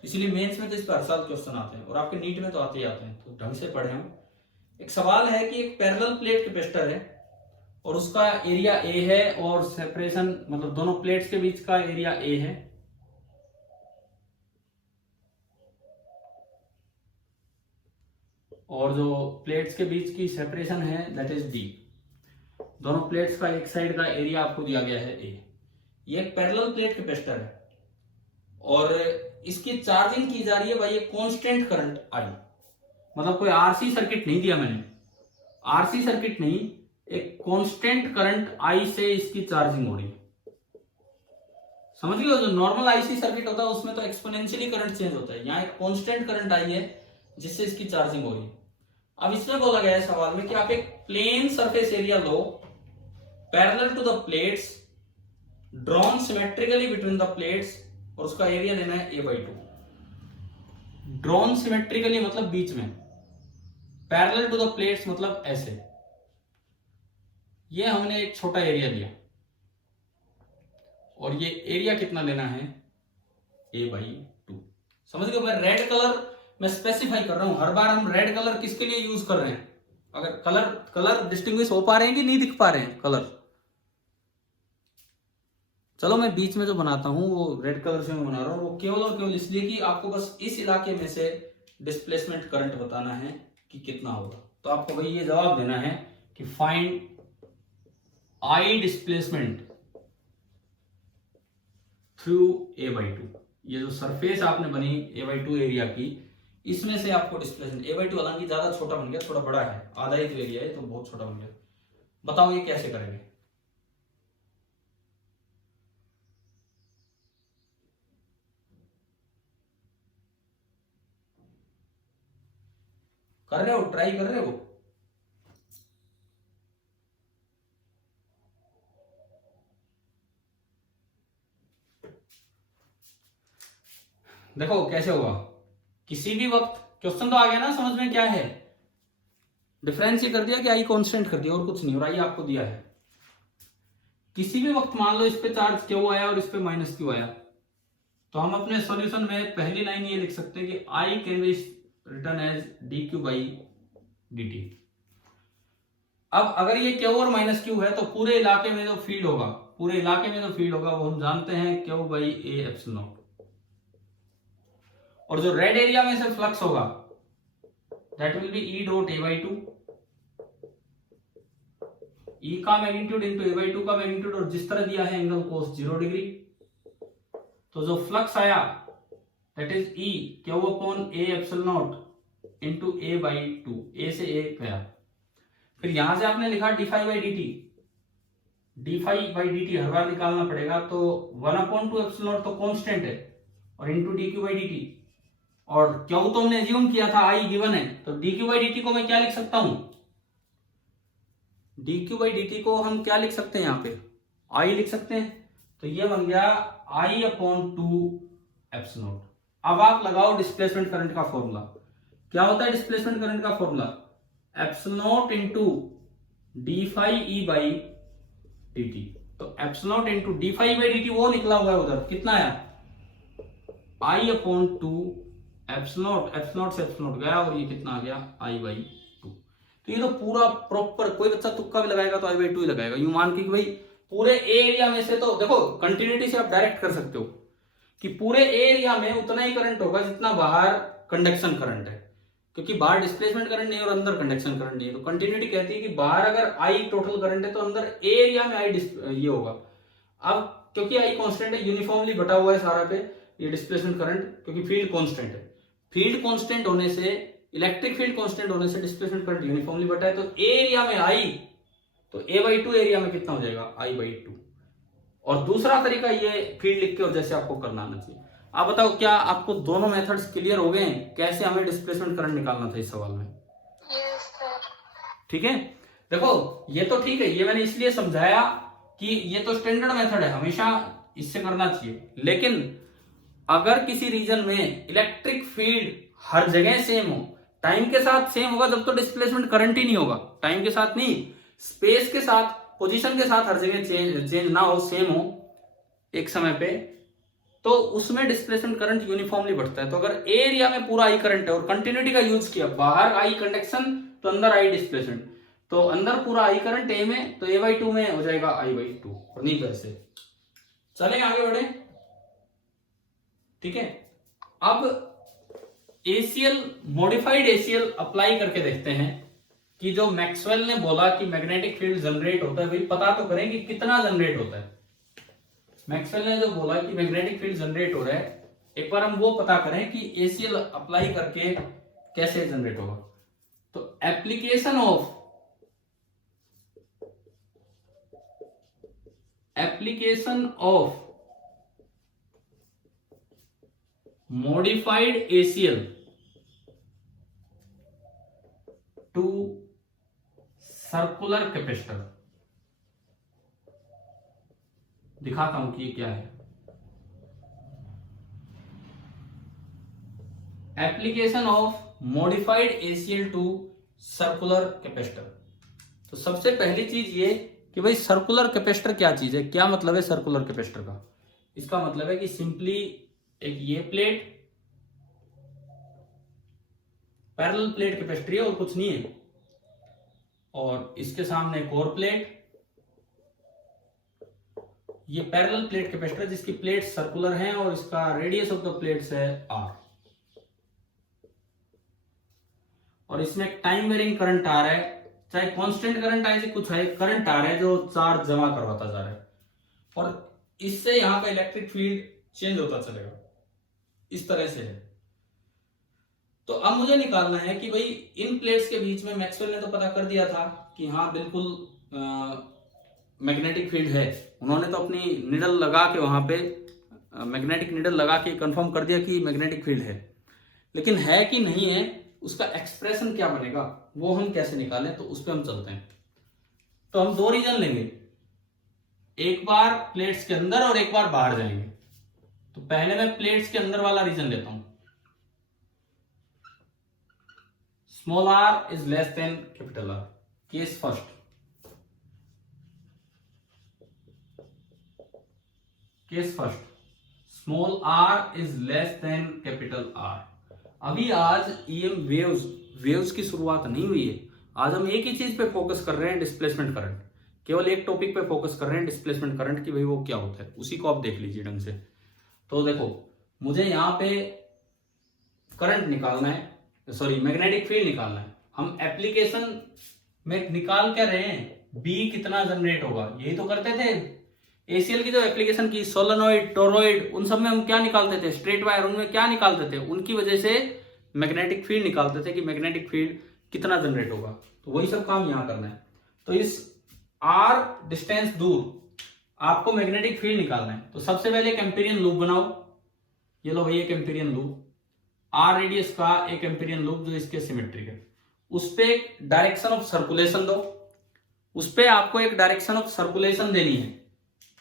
इसलिए मेंस में तो इस पर हर साल क्वेश्चन आते हैं, और आपके नीट में तो आते ही आते हैं, तो ढंग से पढ़े हम। एक सवाल है कि एक पैरेलल प्लेट कैपेसिटर है और उसका एरिया ए है, और सेपरेशन मतलब दोनों प्लेट्स के बीच का एरिया ए है, और जो प्लेट्स के बीच की सेपरेशन है दैट इज डी। दोनों प्लेट्स का एक साइड का एरिया आपको दिया गया है ए। ये एक पैरेलल प्लेट कैपेसिटर है और इसकी चार्जिंग की जा रही है भाई एक कांस्टेंट करंट आई। मतलब कोई आरसी सर्किट नहीं दिया मैंने, आरसी सर्किट नहीं, एक कांस्टेंट करंट आई से इसकी चार्जिंग हो रही है। समझ गए? जो नॉर्मल आईसी सर्किट होता है उसमें तो एक्सपोनेंशियली करंट चेंज होता है, यहाँ एक कांस्टेंट करंट आई है जिससे इसकी चार्जिंग हो रही है। अब इसमें बोला गया है सवाल में कि आप एक प्लेन सरफेस एरिया लो parallel to the plates drawn symmetrically between the plates, और उसका एरिया लेना है a/2। ड्रॉन सिमेट्रिकली मतलब बीच में, पैरेलल टू द प्लेट्स मतलब ऐसे। ये हमने एक छोटा एरिया दिया और ये एरिया कितना लेना है a/2। समझ गए? मैं रेड कलर मैं स्पेसिफाई कर रहा हूं, हर बार हम रेड कलर किसके लिए यूज कर रहे हैं? अगर कलर डिस्टिंग्विश हो पा रहे हैं कि नहीं दिख पा रहे हैं कलर? चलो मैं बीच में जो बनाता हूं वो रेड कलर से मैं बना रहा हूं, वो केवल और केवल इसलिए कि आपको बस इस इलाके में से डिस्प्लेसमेंट करंट बताना है कि कितना होगा। तो आपको भाई ये जवाब देना है कि find I displacement through a/2। ये जो सरफेस आपने बनी a/2 एरिया की, इसमें से आपको डिस्प्लेसमेंट a/2, हालांकि ज्यादा छोटा बन गया, थोड़ा बड़ा है, आधा ही तो एरिया है तो बहुत छोटा बन गया। बताओ ये कैसे करेंगे? कर रहे हो? ट्राई कर रहे हो? देखो कैसे होगा। किसी भी वक्त क्वेश्चन तो आ गया ना समझ में, क्या है डिफरेंस ये कर दिया कि आई कांस्टेंट कर दिया और कुछ नहीं, और आई आपको दिया है। किसी भी वक्त मान लो इस पे चार्ज क्यू आया और इस पे माइनस क्यू आया, तो हम अपने सॉल्यूशन में पहली लाइन ये लिख सकते हैं कि I can be written as dq/dt। अब अगर ये क्यू और माइनस क्यू है तो पूरे इलाके में जो फील्ड होगा, पूरे इलाके में जो फील्ड होगा वो हम जानते हैं q/a/ε। और जो रेड एरिया में से फ्लक्स होगा that will B E.a/2। E का मैग्नीट्यूड इंटू a/2 का मैग्नीट्यूड, और जिस तरह दिया है एंगल cos 0 डिग्री, तो जो फ्लक्स आया that is E q/a/0 into a/2, a से a गया। फिर यहां से आपने लिखा d∅dt, d∅dt हर बार निकालना पड़ेगा, तो 1/2 तो कांस्टेंट है, और इंटू dq/dt, और क्यू तो हमने एज्यूम किया था आई गिवन है, तो dq/dt को मैं क्या लिख सकता हूं? dq/dt को हम क्या लिख सकते हैं? यहाँ पे आई लिख सकते हैं, तो ये बन गया I/2ε। अब आप लगाओ डिस्प्लेसमेंट करंट का फॉर्मूला। क्या होता है डिस्प्लेसमेंट करंट का फॉर्मूला? ε0 into d∅e/dt। तो ε0 इंटू d∅e/dt वो निकला हुआ है उधर, कितना आया? I/2 एप्सिलॉन से एप्सिलॉन गया और ये कितना आ गया I/2। तो ये तो पूरा प्रॉपर, कोई बच्चा तुक्का भी लगाएगा तो I/2 ही लगाएगा। यूं मान के कि भाई पूरे एरिया में से, तो देखो कंटिन्यूटी से आप डायरेक्ट कर सकते हो कि पूरे एरिया में उतना ही करंट होगा जितना बाहर कंडक्शन करंट है, क्योंकि बाहर डिस्प्लेसमेंट करंट नहीं है और अंदर कंडक्शन करंट नहीं है। तो कंटिन्यूटी कहती है कि बाहर अगर I टोटल करंट है तो अंदर एरिया में I ये होगा। अब क्योंकि I कांस्टेंट है, यूनिफॉर्मली बटा हुआ है सारा पे ये डिस्प्लेसमेंट करंट, क्योंकि फील्ड कांस्टेंट है। फील्ड कांस्टेंट होने से, इलेक्ट्रिक फील्ड कांस्टेंट होने से डिस्प्लेसमेंट करंट यूनिफॉर्मली बटा है, तो एरिया में I, तो A/2 एरिया में कितना हो जाएगा I/2। और दूसरा तरीका ये फील्ड लिख के और जैसे आपको करना आना चाहिए। आप बताओ क्या आपको दोनों मेथड्स क्लियर हो गए हैं कैसे हमें डिस्प्लेसमेंट करंट निकालना था इस सवाल में? Yes, sir. ठीक है, देखो ये तो ठीक है, ये मैंने इसलिए समझाया कि ये तो स्टैंडर्ड मेथड है, हमेशा इससे करना चाहिए। लेकिन अगर किसी रीजन में इलेक्ट्रिक फील्ड हर जगह सेम हो, टाइम के साथ सेम होगा जब तो डिस्प्लेसमेंट करंट ही नहीं होगा, टाइम के साथ नहीं, स्पेस के साथ, पोजीशन के साथ हर जगह चेंज ना हो, सेम हो एक समय पे, तो उसमें डिस्प्लेसमेंट करंट यूनिफॉर्मली बढ़ता है। तो अगर एरिया में पूरा I करंट है और कंटिन्यूटी का यूज किया, बाहर I कंडक्शन तो अंदर I डिस्प्लेसमेंट, तो अंदर पूरा I करंट A में, तो A/2 में हो जाएगा I/2 और नहीं तो ऐसे चलेंगे, आगे बढ़े। ठीक है, अब ACL, मॉडिफाइड ACL अप्लाई करके देखते हैं कि जो मैक्सवेल ने बोला कि मैग्नेटिक फील्ड जनरेट होता है, भाई पता तो करें कि कितना जनरेट होता है। मैक्सवेल ने जो बोला कि मैग्नेटिक फील्ड जनरेट हो रहा है, एक बार हम वो पता करें कि ACL अप्लाई करके कैसे जनरेट होगा। तो application of modified ACL to circular capacitor, दिखाता हूं कि ये क्या है। Application of modified ACL to circular capacitor. तो सबसे पहली चीज ये कि भाई सर्कुलर कैपेसिटर क्या चीज है, क्या मतलब है सर्कुलर कैपेसिटर का। इसका मतलब है कि सिंपली एक ये प्लेट, पैरेलल प्लेट कैपेसिटर है और कुछ नहीं है, और इसके सामने एक और प्लेट, ये पैरेलल प्लेट कैपेसिटर जिसकी प्लेट सर्कुलर है और इसका रेडियस ऑफ द प्लेट्स है R, और इसमें टाइम वेरिंग करंट आ रहा है, चाहे कांस्टेंट करंट आए, कुछ है करंट आ रहा है जो चार्ज जमा करवाता जा रहा है, और इससे यहां का इलेक्ट्रिक फील्ड चेंज होता चलेगा, इस तरह से है। तो अब मुझे निकालना है कि भाई इन प्लेट्स के बीच में, मैक्सवेल ने तो पता कर दिया था कि हाँ बिल्कुल मैग्नेटिक फील्ड है, उन्होंने तो अपनी निडल लगा के वहां पे मैग्नेटिक निडल लगा के कंफर्म कर दिया कि मैग्नेटिक फील्ड है, लेकिन है कि नहीं है उसका एक्सप्रेशन क्या बनेगा वो हम कैसे निकालें, तो उस पर हम चलते हैं। तो हम दो रीजन लेंगे, एक बार प्लेट्स के अंदर और एक बार बाहर जाएंगे। तो पहले मैं प्लेट्स के अंदर वाला रीजन लेता हूं। Small r is less than capital R, case first. Case first, small r is less than capital R। अभी आज EM वेव्स की शुरुआत नहीं हुई है, आज हम एक ही चीज पे फोकस कर रहे हैं, डिस्प्लेसमेंट करंट, केवल एक टॉपिक पे फोकस कर रहे हैं, डिस्प्लेसमेंट करंट की भाई वो क्या होता है, उसी को आप देख लीजिए ढंग से। तो देखो मुझे यहां पे करंट निकालना है, सॉरी मैग्नेटिक फील्ड निकालना है। हम एप्लीकेशन में निकाल क्या रहे हैं, B कितना जनरेट होगा, यही तो करते थे। ACL की जो एप्लीकेशन की, सोलेनॉइड, टोरॉइड, उन सब में हम क्या निकालते थे, स्ट्रेट वायर, उनमें क्या निकालते थे, उनकी वजह से मैग्नेटिक फील्ड निकालते थे कि मैग्नेटिक फील्ड कितना जनरेट होगा। तो वही सब काम यहां करना है। तो इस R डिस्टेंस दूर आपको मैग्नेटिक फील्ड निकालना है। तो सबसे पहले एक एम्पीरियन लूप बनाओ, ये लो भाई एक एम्पीरियन लूप, R रेडियस का एक एम्पीरियन लूप जो इसके सिमेट्रिक है, उस पे एक डायरेक्शन ऑफ सर्कुलेशन दो, उस पे आपको एक डायरेक्शन ऑफ सर्कुलेशन देनी है।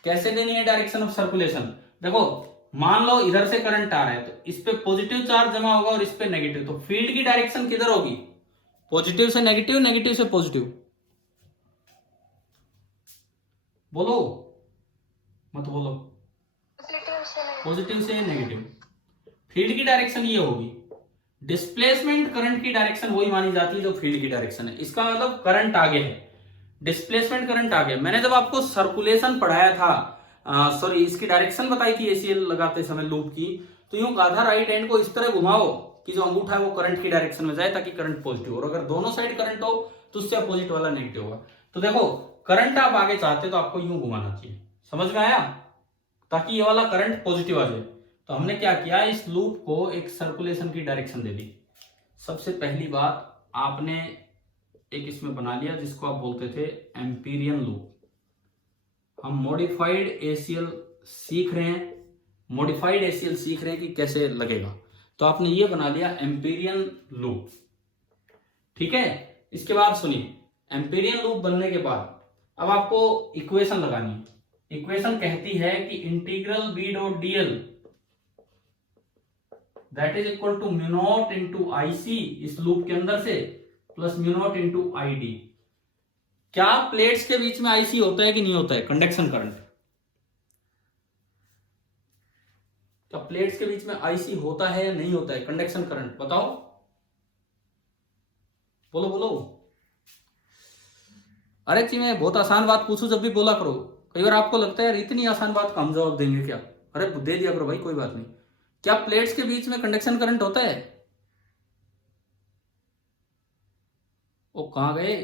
कैसे देनी है डायरेक्शन ऑफ सर्कुलेशन, देखो मान लो इधर से करंट आ रहा है, तो इस पे पॉजिटिव चार्ज जमा होगा और इस पे नेगेटिव, तो फील्ड की डायरेक्शन किधर होगी, पॉजिटिव से नेगेटिव, नेगेटिव से पॉजिटिव। बोलो मत बोलो, पॉजिटिव से नेगेटिव, फील्ड की डायरेक्शन ये होगी। डिस्प्लेसमेंट करंट की डायरेक्शन वही मानी जाती है जो फील्ड की डायरेक्शन है। इसका मतलब करंट आगे है, डिस्प्लेसमेंट करंट आगे। मैंने जब आपको सर्कुलेशन पढ़ाया था, सॉरी इसकी डायरेक्शन बताई थी एसीएल लगाते समय लूप की, तो यूं कहा था राइट हैंड को इस तरह घुमाओ कि जो अंगूठा है वो करंट की डायरेक्शन में जाए ताकि करंट पॉजिटिव हो, और अगर दोनों साइड करंट हो तो उससे अपोजिट वाला नेगेटिव होगा। तो देखो करंट आप आगे चाहते तो आपको यूं घुमाना चाहिए, समझ में आया, ताकि ये वाला करंट पॉजिटिव आ जाए। तो हमने क्या किया, इस लूप को एक सर्कुलेशन की डायरेक्शन दे दी। सबसे पहली बात आपने एक इसमें बना लिया जिसको आप बोलते थे एम्पीरियन लूप। हम मॉडिफाइड एसीएल सीख रहे हैं, मॉडिफाइड एसीएल सीख रहे हैं कि कैसे लगेगा, तो आपने ये बना लिया एम्पीरियन लूप। ठीक है, इसके बाद सुनिए, एम्पीरियन लूप बनने के बाद अब आपको इक्वेशन लगानी है। इक्वेशन कहती है कि integral B dot DL that is equal to mu not into IC इस लूप के अंदर से plus mu not into ID. क्या प्लेट्स के बीच में आईसी होता है कि नहीं होता है, कंडक्शन करंट? क्या प्लेट्स के बीच में आईसी होता है या नहीं होता है, कंडक्शन करंट? बताओ, बोलो बोलो। अरे जी मैं बहुत आसान बात पूछूं जब भी बोला करो। कई बार आपको लगता है यार इतनी आसान बात का हम जवाब देंगे क्या, अरे दे दिया करो भाई, कोई बात नहीं। क्या प्लेट्स के बीच में कंडक्शन करंट होता है? ओ कहां गए,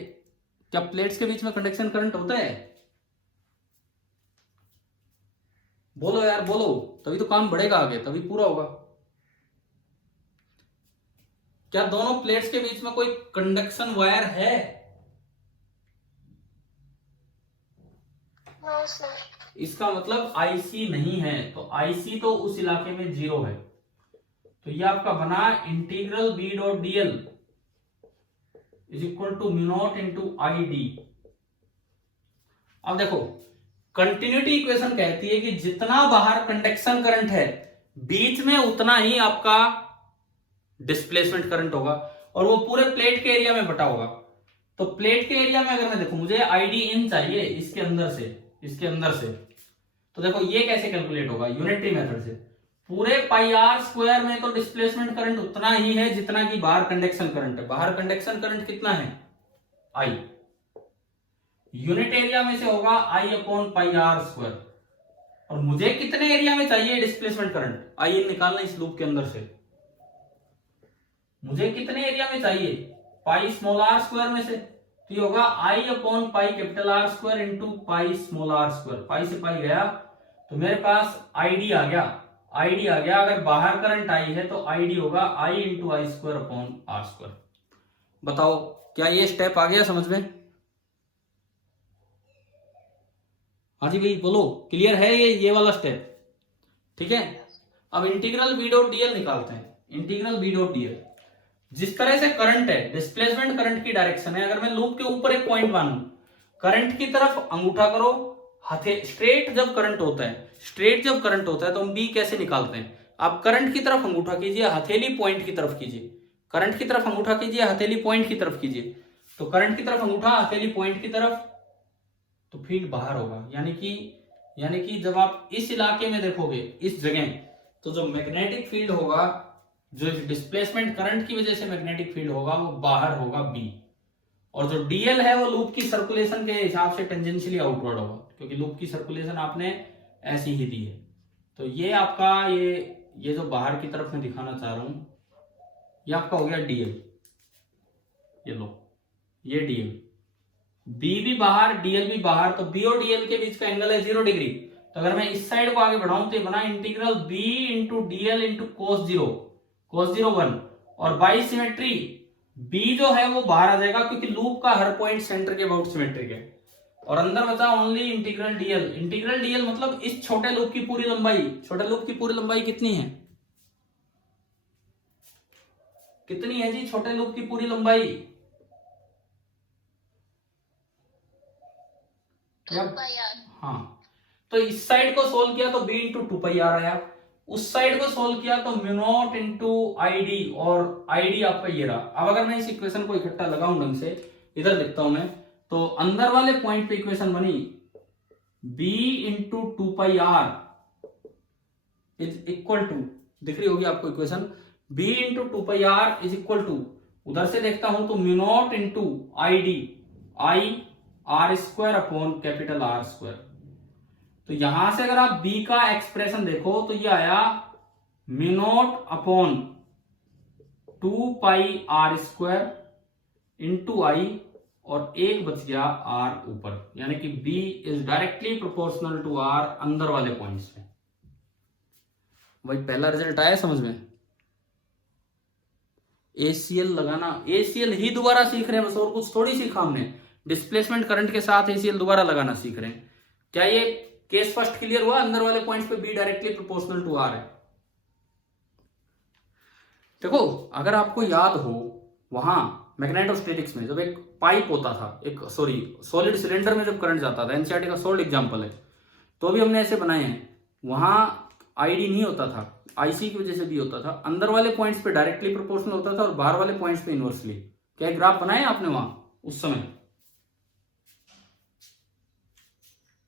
क्या प्लेट्स के बीच में कंडक्शन करंट होता है? बोलो यार बोलो, तभी तो काम बढ़ेगा आगे, तभी पूरा होगा। क्या दोनों प्लेट्स के बीच में कोई कंडक्शन वायर है? No sir. इसका मतलब आईसी नहीं है, तो आईसी तो उस इलाके में जीरो है। तो ये आपका बना integral B dot DL is equal to mu not into I D. अब देखो कंटिन्यूटी इक्वेशन कहती है कि जितना बाहर कंडक्शन करंट है बीच में उतना ही आपका डिस्प्लेसमेंट करंट होगा, और वो पूरे प्लेट के एरिया में बटा होगा। तो प्लेट के एरिया में अगर मैं देखूं, मुझे आईडी इन चाहिए इसके अंदर से, इसके अंदर से, तो देखो ये कैसे कैलकुलेट होगा, यूनिटरी मेथड से। पूरे पाई आर स्क्वायर में तो डिस्प्लेसमेंट करंट उतना ही है जितना कि बाहर कंडक्शन करंट है। बाहर कंडक्शन करंट कितना है, आई, यूनिट एरिया में से होगा I upon pi R square. और मुझे कितने एरिया में चाहिए डिस्प्लेसमेंट करंट, आई निकालना इस लूप के अंदर से। मुझे कितने एरिया में चाहिए, पाई स्मॉल आर स्क्वायर में से, तो ये होगा I upon pi capital R square into pi small R square. Pi से पाई गया तो मेरे पास आईडी आ गया, आईडी आ गया। अगर बाहर करंट आई है तो आईडी होगा I into I square upon R square. बताओ क्या ये स्टेप आ गया समझ में? हाँ जी भाई बोलो, क्लियर है ये वाला स्टेप? ठीक है, अब इंटीग्रल बी डॉट डीएल निकालते हैं। इंटीग्रल बी डॉट डीएल, जिस तरह से करंट है डिस्प्लेसमेंट करंट की डायरेक्शन है, अगर मैं लूप के ऊपर एक पॉइंट मानूं, करंट की तरफ अंगूठा करो, हाथे स्ट्रेट जब करंट होता है, स्ट्रेट जब करंट होता है तो हम बी कैसे निकालते हैं? आप करंट की तरफ अंगूठा कीजिए, हथेली पॉइंट की तरफ कीजिए, करंट की तरफ अंगूठा कीजिए, हथेली पॉइंट की तरफ कीजिए। तो करंट की तरफ अंगूठा, हथेली पॉइंट की तरफ, तो फील्ड बाहर होगा। यानी कि जब आप इस इलाके में देखोगे इस जगह, तो जो मैग्नेटिक फील्ड होगा, जो डिस्प्लेसमेंट करंट की वजह से मैग्नेटिक फील्ड होगा, वो बाहर होगा बी। और जो डीएल है वो लूप की सर्कुलेशन के हिसाब से टेंजेंशियली आउटवर्ड होगा, क्योंकि लूप की सर्कुलेशन आपने ऐसी ही दी है। तो ये आपका ये जो बाहर की तरफ मैं दिखाना चाह रहा हूं, ये आपका हो गया डीएल। ये लो, ये डीएल, बी भी बाहर डीएल भी बाहर, तो बी और डीएल के बीच का एंगल है 0 डिग्री। तो अगर मैं इस साइड को आगे बढ़ाऊं तो ये बना integral B into DL into cos 0 1, और बाई सिमेट्री बी जो है वो बाहर आ जाएगा क्योंकि लूप का हर पॉइंट सेंटर के अबाउट सिमेट्रिक है। और अंदर बचा only integral DL. Integral DL मतलब इस छोटे लूप की पूरी लंबाई, छोटे लूप की पूरी लंबाई कितनी है, कितनी है जी छोटे लूप की पूरी लंबाई? हाँ, तो इस साइड को सोल्व किया तो बी इंटू 2 पाई आर आया, उस साइड को सोल्व किया तो म्यू नॉट इंटू आईडी, और आईडी आपका ये रहा। अब अगर मैं इस इक्वेशन को इकट्ठा लगाऊं ढंग से, इधर लिखता हूं मैं, तो अंदर वाले पॉइंट पे इक्वेशन बनी b into 2 pi R is equal to, दिख रही होगी आपको equation, b into two pi R is equal to, उधर से देखता हूं तो mu not into I D I R square upon capital R square. तो यहां से अगर आप b का एक्सप्रेशन देखो तो ये आया mu naught upon 2 pi R square into I, और एक बच गया r ऊपर, यानी कि b is directly proportional to r अंदर वाले पॉइंट्स में। वही पहला रिजल्ट आया समझ में। ACL लगाना, ACL ही दोबारा सीख रहे हैं बस, और कुछ थोड़ी सीखा हमने। डिस्प्लेसमेंट करंट के साथ ACL दोबारा लगाना सीख रहे हैं। क्या ये केस फर्स्ट क्लियर हुआ? अंदर वाले पॉइंट्स पे b directly proportional to r है। देखो अगर आपको याद हो, वहां मैग्नेटोस्टैटिक्स में जब एक पाइप होता था, एक सॉलिड सिलेंडर में जब करंट जाता था, एनसीईआरटी का सोल्ड एग्जांपल है, तो भी हमने ऐसे बनाए हैं। वहां आईडी नहीं होता था, आईसी की वजह से भी होता था। अंदर वाले पॉइंट्स पे डायरेक्टली प्रोपोर्शनल होता था और बाहर वाले पॉइंट्स पे इनवर्सली। क्या ग्राफ बनाए आपने वहां उस समय?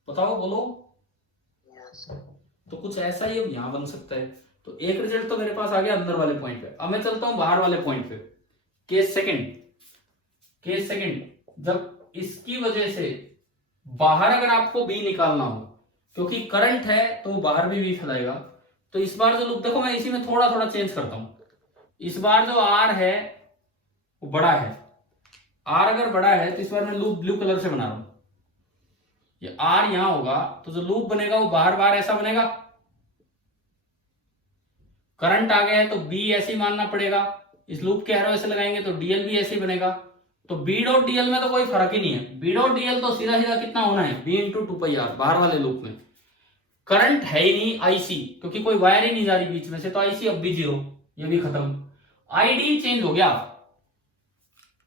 बताओ, बोलो। Yes, sir. तो कुछ ऐसा ही अब यहां बन सकता है। तो एक रिजल्ट तो मेरे पास आ गया अंदर वाले पॉइंट पे। अब मैं चलता हूं बाहर वाले पॉइंट पे। केस सेकंड, जब इसकी वजह से बाहर अगर आपको बी निकालना हो, क्योंकि करंट है तो बाहर भी बी फैलाएगा, तो इस बार जो लूप, देखो मैं इसी में थोड़ा थोड़ा चेंज करता हूं। इस बार जो आर है वो बड़ा है, आर अगर बड़ा है तो इस बार मैं लूप ब्लू कलर से बना रहा हूं। ये आर यहां होगा तो जो लूप बनेगा वो बाहर बाहर ऐसा बनेगा। करंट आ गया है तो बी ऐसे ही मानना पड़ेगा। इस लूप के एरो ऐसे लगाएंगे तो डीएल भी ऐसे ही बनेगा। तो बी डॉट डीएल में तो कोई फर्क ही नहीं है। बी डॉट डीएल तो सीधा सीधा कितना होना है, B into two pi R. बाहर वाले लूप में करंट है ही नहीं, आईसी, क्योंकि कोई वायर ही नहीं जा रही बीच में से, तो आईसी अब भी जीरो, ये भी खत्म। आईडी चेंज हो गया।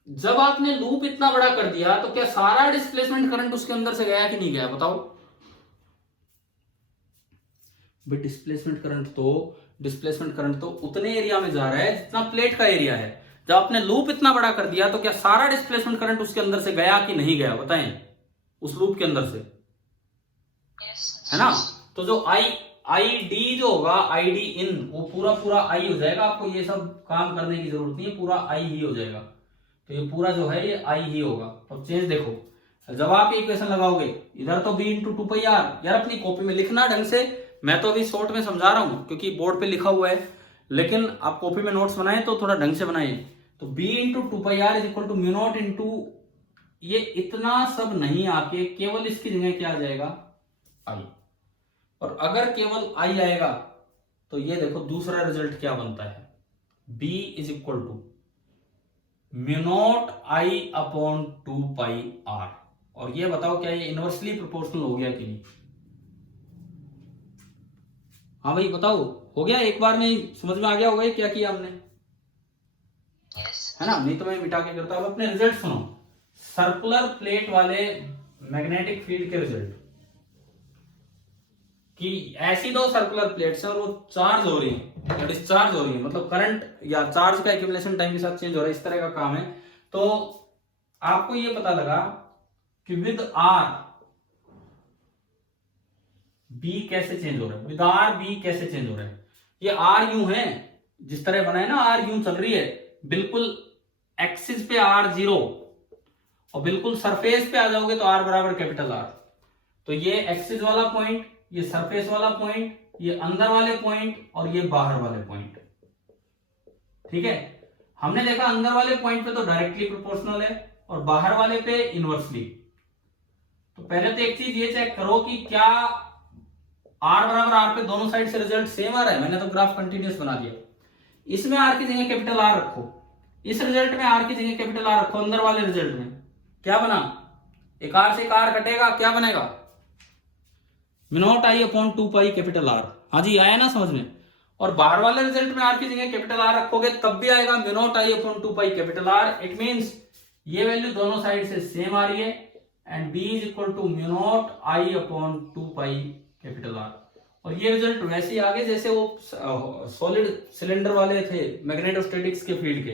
जब आपने लूप इतना बड़ा कर दिया तो क्या सारा डिस्प्लेसमेंट करंट उसके अंदर से गया कि नहीं गया? बताओ। डिस्प्लेसमेंट करंट तो उतने एरिया में जा रहा है जितना प्लेट का एरिया है। जब आपने लूप इतना बड़ा कर दिया तो क्या सारा डिस्प्लेसमेंट करंट उसके अंदर से गया कि नहीं गया? बताएं, उस लूप के अंदर से। Yes, है ना? तो जो आई डी जो होगा, आई डी इन, वो पूरा आई हो जाएगा। आपको ये सब काम करने की जरूरत नहीं है, पूरा आई ही हो जाएगा। तो ये पूरा जो है ये आई ही होगा। तो चेंज देखो, जब आप ये इक्वेशन लगाओगे, इधर तो B into two pi R. यार अपनी कॉपी में लिखना ढंग से, मैं तो अभी शॉर्ट में समझा रहा हूं क्योंकि बोर्ड पे लिखा हुआ है, लेकिन आप कॉपी में नोट्स बनाए तो थोड़ा ढंग से बनाइए। तो B into two pi R is equal to mu not into, ये इतना सब नहीं आके केवल इसकी जगह क्या आ जाएगा, आई। और अगर केवल आई आएगा तो ये देखो दूसरा रिजल्ट क्या बनता है, b is equal to mu naught I upon two pi R. और ये बताओ क्या ये इनवर्सली प्रोपोर्शनल हो गया कि नहीं? हाँ भाई बताओ, हो गया? एक बार में ही समझ में आ गया होगा ये क्या किया हमने, yes. है ना? नहीं तो मैं मिटा के करता हूं। अपने रिजल्ट सुनो। सर्कुलर प्लेट वाले मैग्नेटिक फील्ड के रिजल्ट कि ऐसी दो सर्कुलर प्लेट्स हैं और वो चार्ज हो रही है या डिस्चार्ज हो रही है, मतलब करंट या चार्ज का एक्यूमुलेशन टाइम के साथ चेंज हो रहा है, इस तरह का काम है। तो आपको ये पता लगा कि विद आर बी कैसे चेंज हो रहा है, विद आर बी कैसे चेंज हो रहा है। ये आर यूं है, जिस तरह बना है ना, आर यूं चल रही है, बिल्कुल एक्सिस पे आर जीरो और बिल्कुल सरफेस पे आ जाओगे तो आर बराबर कैपिटल आर। तो ये एक्सिस वाला पॉइंट, ये सरफेस वाला पॉइंट, ये अंदर वाले पॉइंट और ये बाहर वाले पॉइंट। ठीक है, हमने देखा अंदर वाले पॉइंट पे तो डायरेक्टली प्रोपोर्शनल है और बाहर वाले पे इनवर्सली। तो पहले तो एक चीज ये चेक करो कि क्या आर बराबर आर पे दोनों साइड से रिजल्ट सेम आ रहा है। मैंने तो ग्राफ कंटिन्यूस बना दिया। इसमें आर की जगह कैपिटल आर रखो, इस रिजल्ट में आर की जगह कैपिटल आर रखो। अंदर वाले रिजल्ट में क्या बना, एक आर से एक आर कटेगा, क्या बनेगा, mu naught I upon two pi capital R. हाँ जी, आया ना समझ में? और बाहर वाले रिजल्ट में आर की जगह कैपिटल आर रखोगे तब भी आएगा mu naught I upon two pi capital R. It means ये वैल्यू दोनों साइड से सेम आ रही है and B is equal to mu naught I upon two pi capital R. और ये रिजल्ट वैसे ही आगे जैसे वो सॉलिड सिलेंडर वाले थे मैग्नेटोस्टैटिक्स के फील्ड के।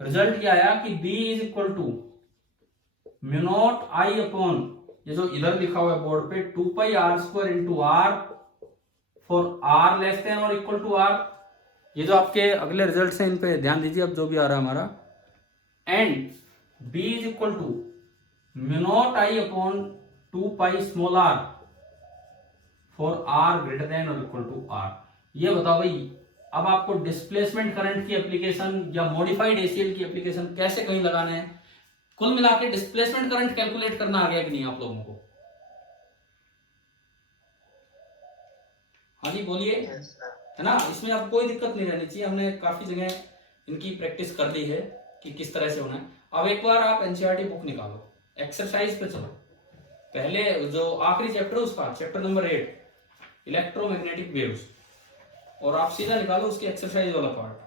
रिजल्ट क्या आया कि B is equal to mu naught I upon, ये जो इधर लिखा हुआ है बोर्ड पे, two pi R square into R for R less than और इक्वल टू आर, ये जो आपके अगले रिजल्ट हैं इन पे ध्यान दीजिए, अब जो भी आ रहा है हमारा, and B is equal to mu naught I upon 2 pi small R for R greater than और इक्वल टू आर। ये बताओ भाई, अब आपको डिस्प्लेसमेंट करंट की एप्लीकेशन या मॉडिफाइड एसीएल की एप्लीकेशन कैसे कहीं लगाना है, कुल मिला के डिस्प्लेसमेंट करंट कैलकुलेट करना आ गया कि नहीं आप लोगों को? हाँ जी बोलिए, Yes, sir. है ना? इसमें अब कोई दिक्कत नहीं रहनी चाहिए, हमने काफी जगह इनकी प्रैक्टिस कर ली है कि किस तरह से होना है। अब एक बार आप एनसीईआरटी बुक निकालो, एक्सरसाइज पे चलो, पहले जो आखिरी चैप्टर है उसका, चैप्टर नंबर 8 इलेक्ट्रोमैग्नेटिक वेव्स, और आप सीधा निकालो उसकी एक्सरसाइज वाला पार्ट।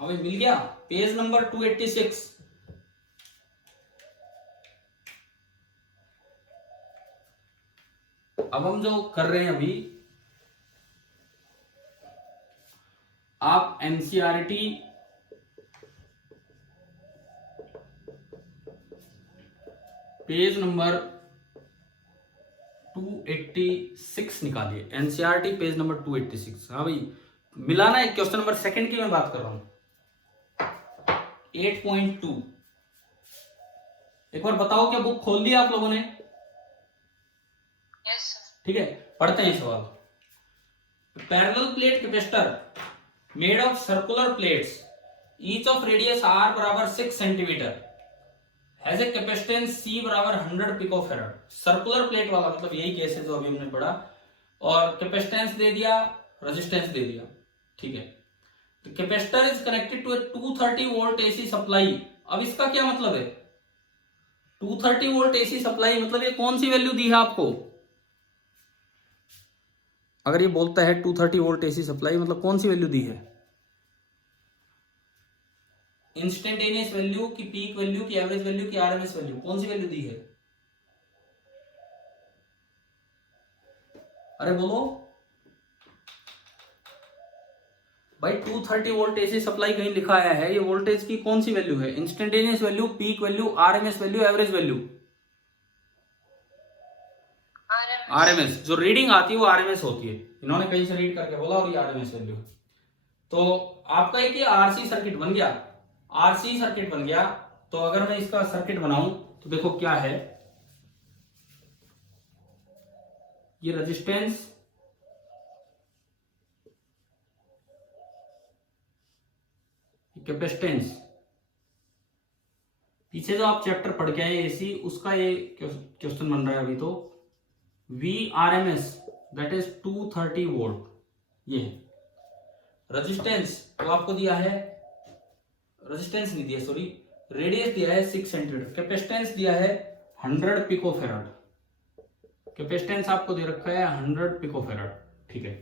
हमें मिल गया पेज नंबर 286। अब हम जो कर रहे हैं अभी, आप एनसीईआरटी पेज नंबर 286 निकालिए, एनसीईआरटी पेज नंबर 286। हाँ भाई, मिलाना है। क्वेश्चन नंबर 2 की मैं बात कर रहा हूं, 8.2। एक बार बताओ क्या बुक खोल दिया आप लोगों ने? Yes, sir. ठीक है, पढ़ते हैं सवाल। Parallel plate capacitor made of circular plates each of radius r बराबर 6 centimetre has a capacitance C बराबर 100 पिकोफैराड। सर्कुलर प्लेट वाला मतलब यही केस है जो अभी हमने पढ़ा, और कैपेसिटेंस दे दिया, रेजिस्टेंस दे दिया, ठीक है। तो capacitor is connected to a 230 volt AC supply. अब इसका क्या मतलब है? 230 वोल्ट एसी सप्लाई मतलब ये कौन सी वैल्यू दी है आपको? अगर ये बोलता है 230 वोल्ट एसी सप्लाई मतलब कौन सी वैल्यू दी है? इंस्टेंटेनियस वैल्यू की, पीक वैल्यू की, एवरेज वैल्यू की, आरएमएस वैल्यू, कौन सी वैल्यू दी है? अरे बोलो भाई, 230 वोल्ट एसी सप्लाई कहीं लिखा आया है, ये वोल्टेज की कौन सी वैल्यू है? Instantaneous value, peak value, RMS value, average value? RMS. RMS. जो रीडिंग आती है वो आरएमएस होती है, इन्होंने कहीं से रीड करके बोला और ये आरएमएस वैल्यू है। तो आपका एक ये आरसी सर्किट बन गया, आरसी सर्किट बन गया। तो अगर मैं इसका सर्किट बनाऊं तो देखो क्या है, ये रेजिस्टेंस, कैपेसिटेंस, पीछे जो आप चैप्टर पढ़ के आए एसी, उसका ये क्वेश्चन बन रहा है अभी। तो V R M S that is 230 volt, ये है। रेजिस्टेंस तो आपको दिया है, रेजिस्टेंस नहीं दिया सॉरी, रेडियस दिया है 6 सेंटीमीटर, कैपेसिटेंस दिया है 100 पिकोफैराड, कैपेसिटेंस आपको दे रखा है 100 पिकोफैराड, ठीक है।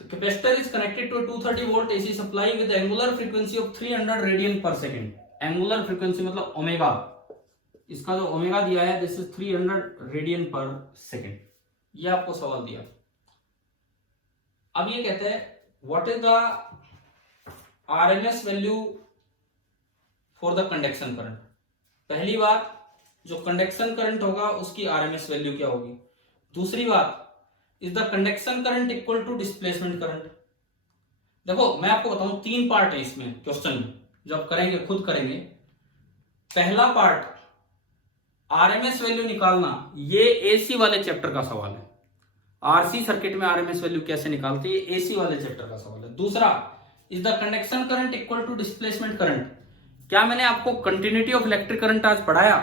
The capacitor is connected to a 230 volt AC supply with angular frequency of 300 radian पर सेकेंड। एंगुलर फ्रीक्वेंसी मतलब ओमेगा, इसका जो ओमेगा दिया है दिस इज 300 रेडियन पर सेकेंड। ये आपको सवाल दिया। अब ये कहते हैं what is the RMS value for the conduction current. पहली बात, जो कंडक्शन करंट होगा उसकी आरएमएस वैल्यू क्या होगी। दूसरी बात, is the conduction current equal to displacement current. देखो मैं आपको बताऊं, 3 पार्ट है इसमें क्वेश्चन में, जो आप करेंगे खुद करेंगे। पहला पार्ट आरएमएस वैल्यू निकालना, ये एसी वाले चैप्टर का सवाल है। आरसी सर्किट में आरएमएस वैल्यू कैसे निकालते हैं, एसी वाले चैप्टर का सवाल है। दूसरा, is the conduction current equal to displacement current. क्या मैंने आपको कंटिन्यूटी ऑफ इलेक्ट्रिक करंट आज पढ़ाया?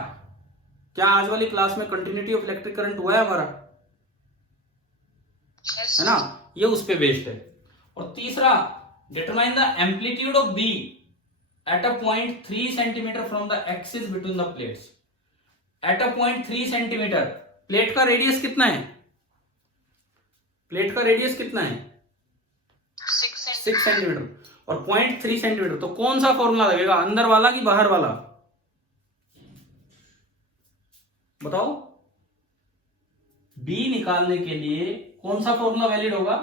क्या आज वाली क्लास में कंटिन्यूटी ऑफ इलेक्ट्रिक करंट हुआ है हमारा? Yes. है ना, ये उस पे बेस्ड है। और तीसरा, determine the amplitude of B at a point 3 centimetre from the axis between the plates. At a point 3 centimetre, plate का रेडियस कितना है? प्लेट का रेडियस कितना है? 6 सेंटीमीटर और पॉइंट 3 सेंटीमीटर। तो कौन सा फॉर्मूला लगेगा, अंदर वाला कि बाहर वाला? बताओ, बी निकालने के लिए कौन सा फॉर्मूला वैलिड होगा?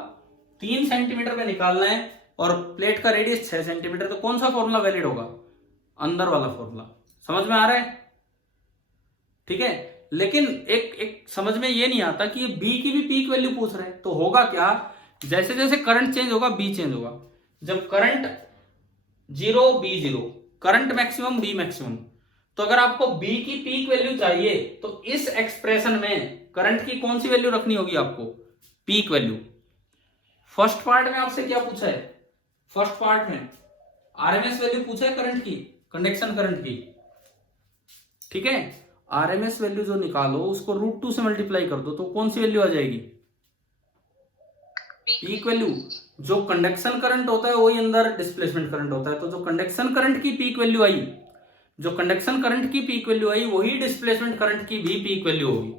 3 सेंटीमीटर पे निकालना है और प्लेट का रेडियस 6 सेंटीमीटर, तो कौन सा फॉर्मूला वैलिड होगा? अंदर वाला फॉर्मूला। समझ में आ रहा है? ठीक है। लेकिन एक समझ में ये नहीं आता कि ये बी की भी पीक वैल्यू पूछ रहे हैं, तो होगा क्या, जैसे जैसे करंट चेंज होगा बी चेंज होगा। जब current 0 B 0, current maximum B maximum, तो अगर आपको बी की पीक वैल्यू चाहिए तो इस एक्सप्रेशन में करंट की कौन सी वैल्यू रखनी होगी आपको? Peak value. फर्स्ट पार्ट में आपसे क्या पूछा है? फर्स्ट पार्ट में आरएमएस वैल्यू पूछा है करंट की, कंडक्शन करंट की। ठीक है, आरएमएस वैल्यू जो निकालो उसको √2 से मल्टीप्लाई कर दो, तो कौन सी वैल्यू आ जाएगी? Peak value. जो कंडक्शन करंट होता है वही अंदर डिस्प्लेसमेंट करंट होता है, तो जो कंडक्शन करंट की पीक वैल्यू आई, जो कंडक्शन करंट की पीक वैल्यू आई वही डिस्प्लेसमेंट करंट की भी पीक वैल्यू होगी।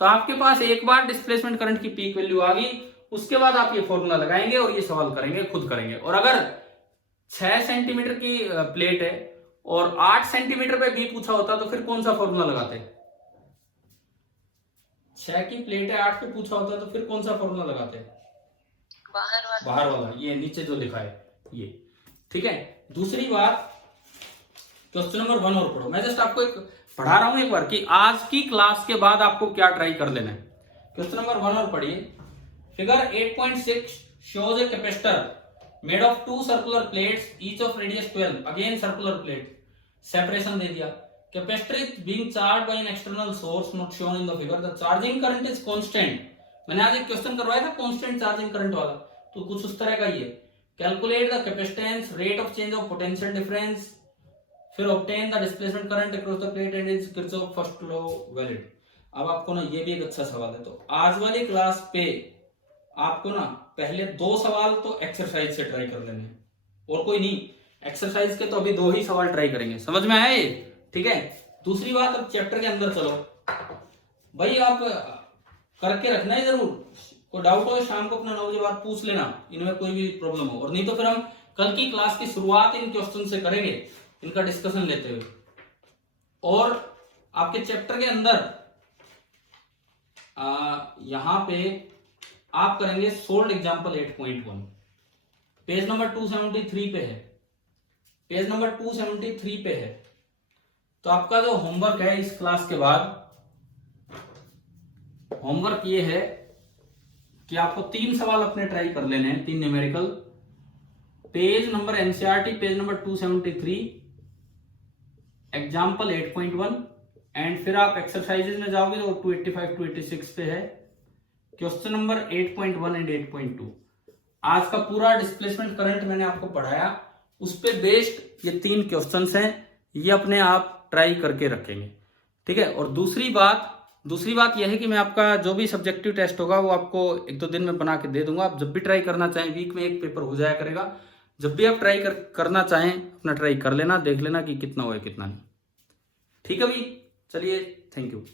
तो आपके पास एक बार डिस्प्लेसमेंट करंट की पीक वैल्यू आ गई, उसके बाद आप ये फॉर्मूला लगाएंगे और ये सवाल करेंगे, खुद करेंगे। और अगर 6 सेंटीमीटर की प्लेट है और 8 सेंटीमीटर पे बी पूछा होता तो फिर कौन सा फॉर्मूला लगाते? 6 की प्लेट है, 8 पे पूछा होता तो फिर कौन सा फॉर्मूला लगाते? बाहर वाला, ये नीचे जो लिखा है ये। ठीक है। दूसरी बात, क्वेश्चन नंबर 1 और पढ़ो। मैं जस्ट आपको एक पढ़ा रहा हूं एक बार कि आज की क्लास के बाद आपको क्या ट्राई कर लेना है। क्वेश्चन नंबर 1 और पढ़िए। Figure 8.6 shows a capacitor made of 2 circular plates, each of radius 12, again circular plate, separation दे दिया। Capacitor is being charged by an external source not shown in the figure. The charging current is constant. मैंने आज एक question करवाया था constant charging current वाला, तो कुछ उस तरह का ही है। Calculate the capacitance, rate of change of potential difference, फिर obtain the displacement current across the plate and is Kirchhoff first law valid. अब आपको ना ये भी एक अच्छा सवाल है, तो आज वाली क्लास पे आपको ना पहले 2 सवाल तो एक्सरसाइज से ट्राई कर लेने हैं, और कोई नहीं। एक्सरसाइज के तो अभी 2 ही सवाल ट्राई करेंगे। समझ में आया ये? ठीक है। दूसरी बात, अब चैप्टर के अंदर चलो भाई, आप करके रखना है जरूर। कोई डाउट हो शाम को अपना 9 बजे बाद पूछ लेना, इनमें कोई भी प्रॉब्लम हो, और नहीं तो फिर हम कल की क्लास की शुरुआत इन क्वेश्चन से करेंगे, इनका डिस्कशन लेते हुए। और आपके चैप्टर के अंदर यहां पे आप करेंगे सोल्ड एग्जांपल 8.1, पेज नंबर 273 पे है, पेज नंबर 273 पे है। तो आपका जो होमवर्क है इस क्लास के बाद, होमवर्क ये है कि आपको 3 सवाल अपने ट्राई कर लेने हैं, 3 numerical, page number NCERT page number 273, example 8.1, and फिर आप एक्सरसाइजेज में जाओगे तो 285 286 पे है क्वेश्चन नंबर 8.1 एंड 8.2। आज का पूरा डिस्प्लेसमेंट करंट मैंने आपको पढ़ाया, उस पे बेस्ड ये 3 क्वेश्चंस हैं, ये अपने आप ट्राई करके रखेंगे। ठीक है। और दूसरी बात यह है कि मैं आपका जो भी सब्जेक्टिव टेस्ट होगा वो आपको 1-2 दिन में बना के दे दूंगा। आप जब भी ट्राई करना चाहें, वीक में 1 पेपर हो जाया करेगा, जब भी आप ट्राई करना चाहें अपना ट्राई कर लेना, देख लेना कि कितना हुआ कितना नहीं। ठीक है भाई, चलिए, थैंक यू।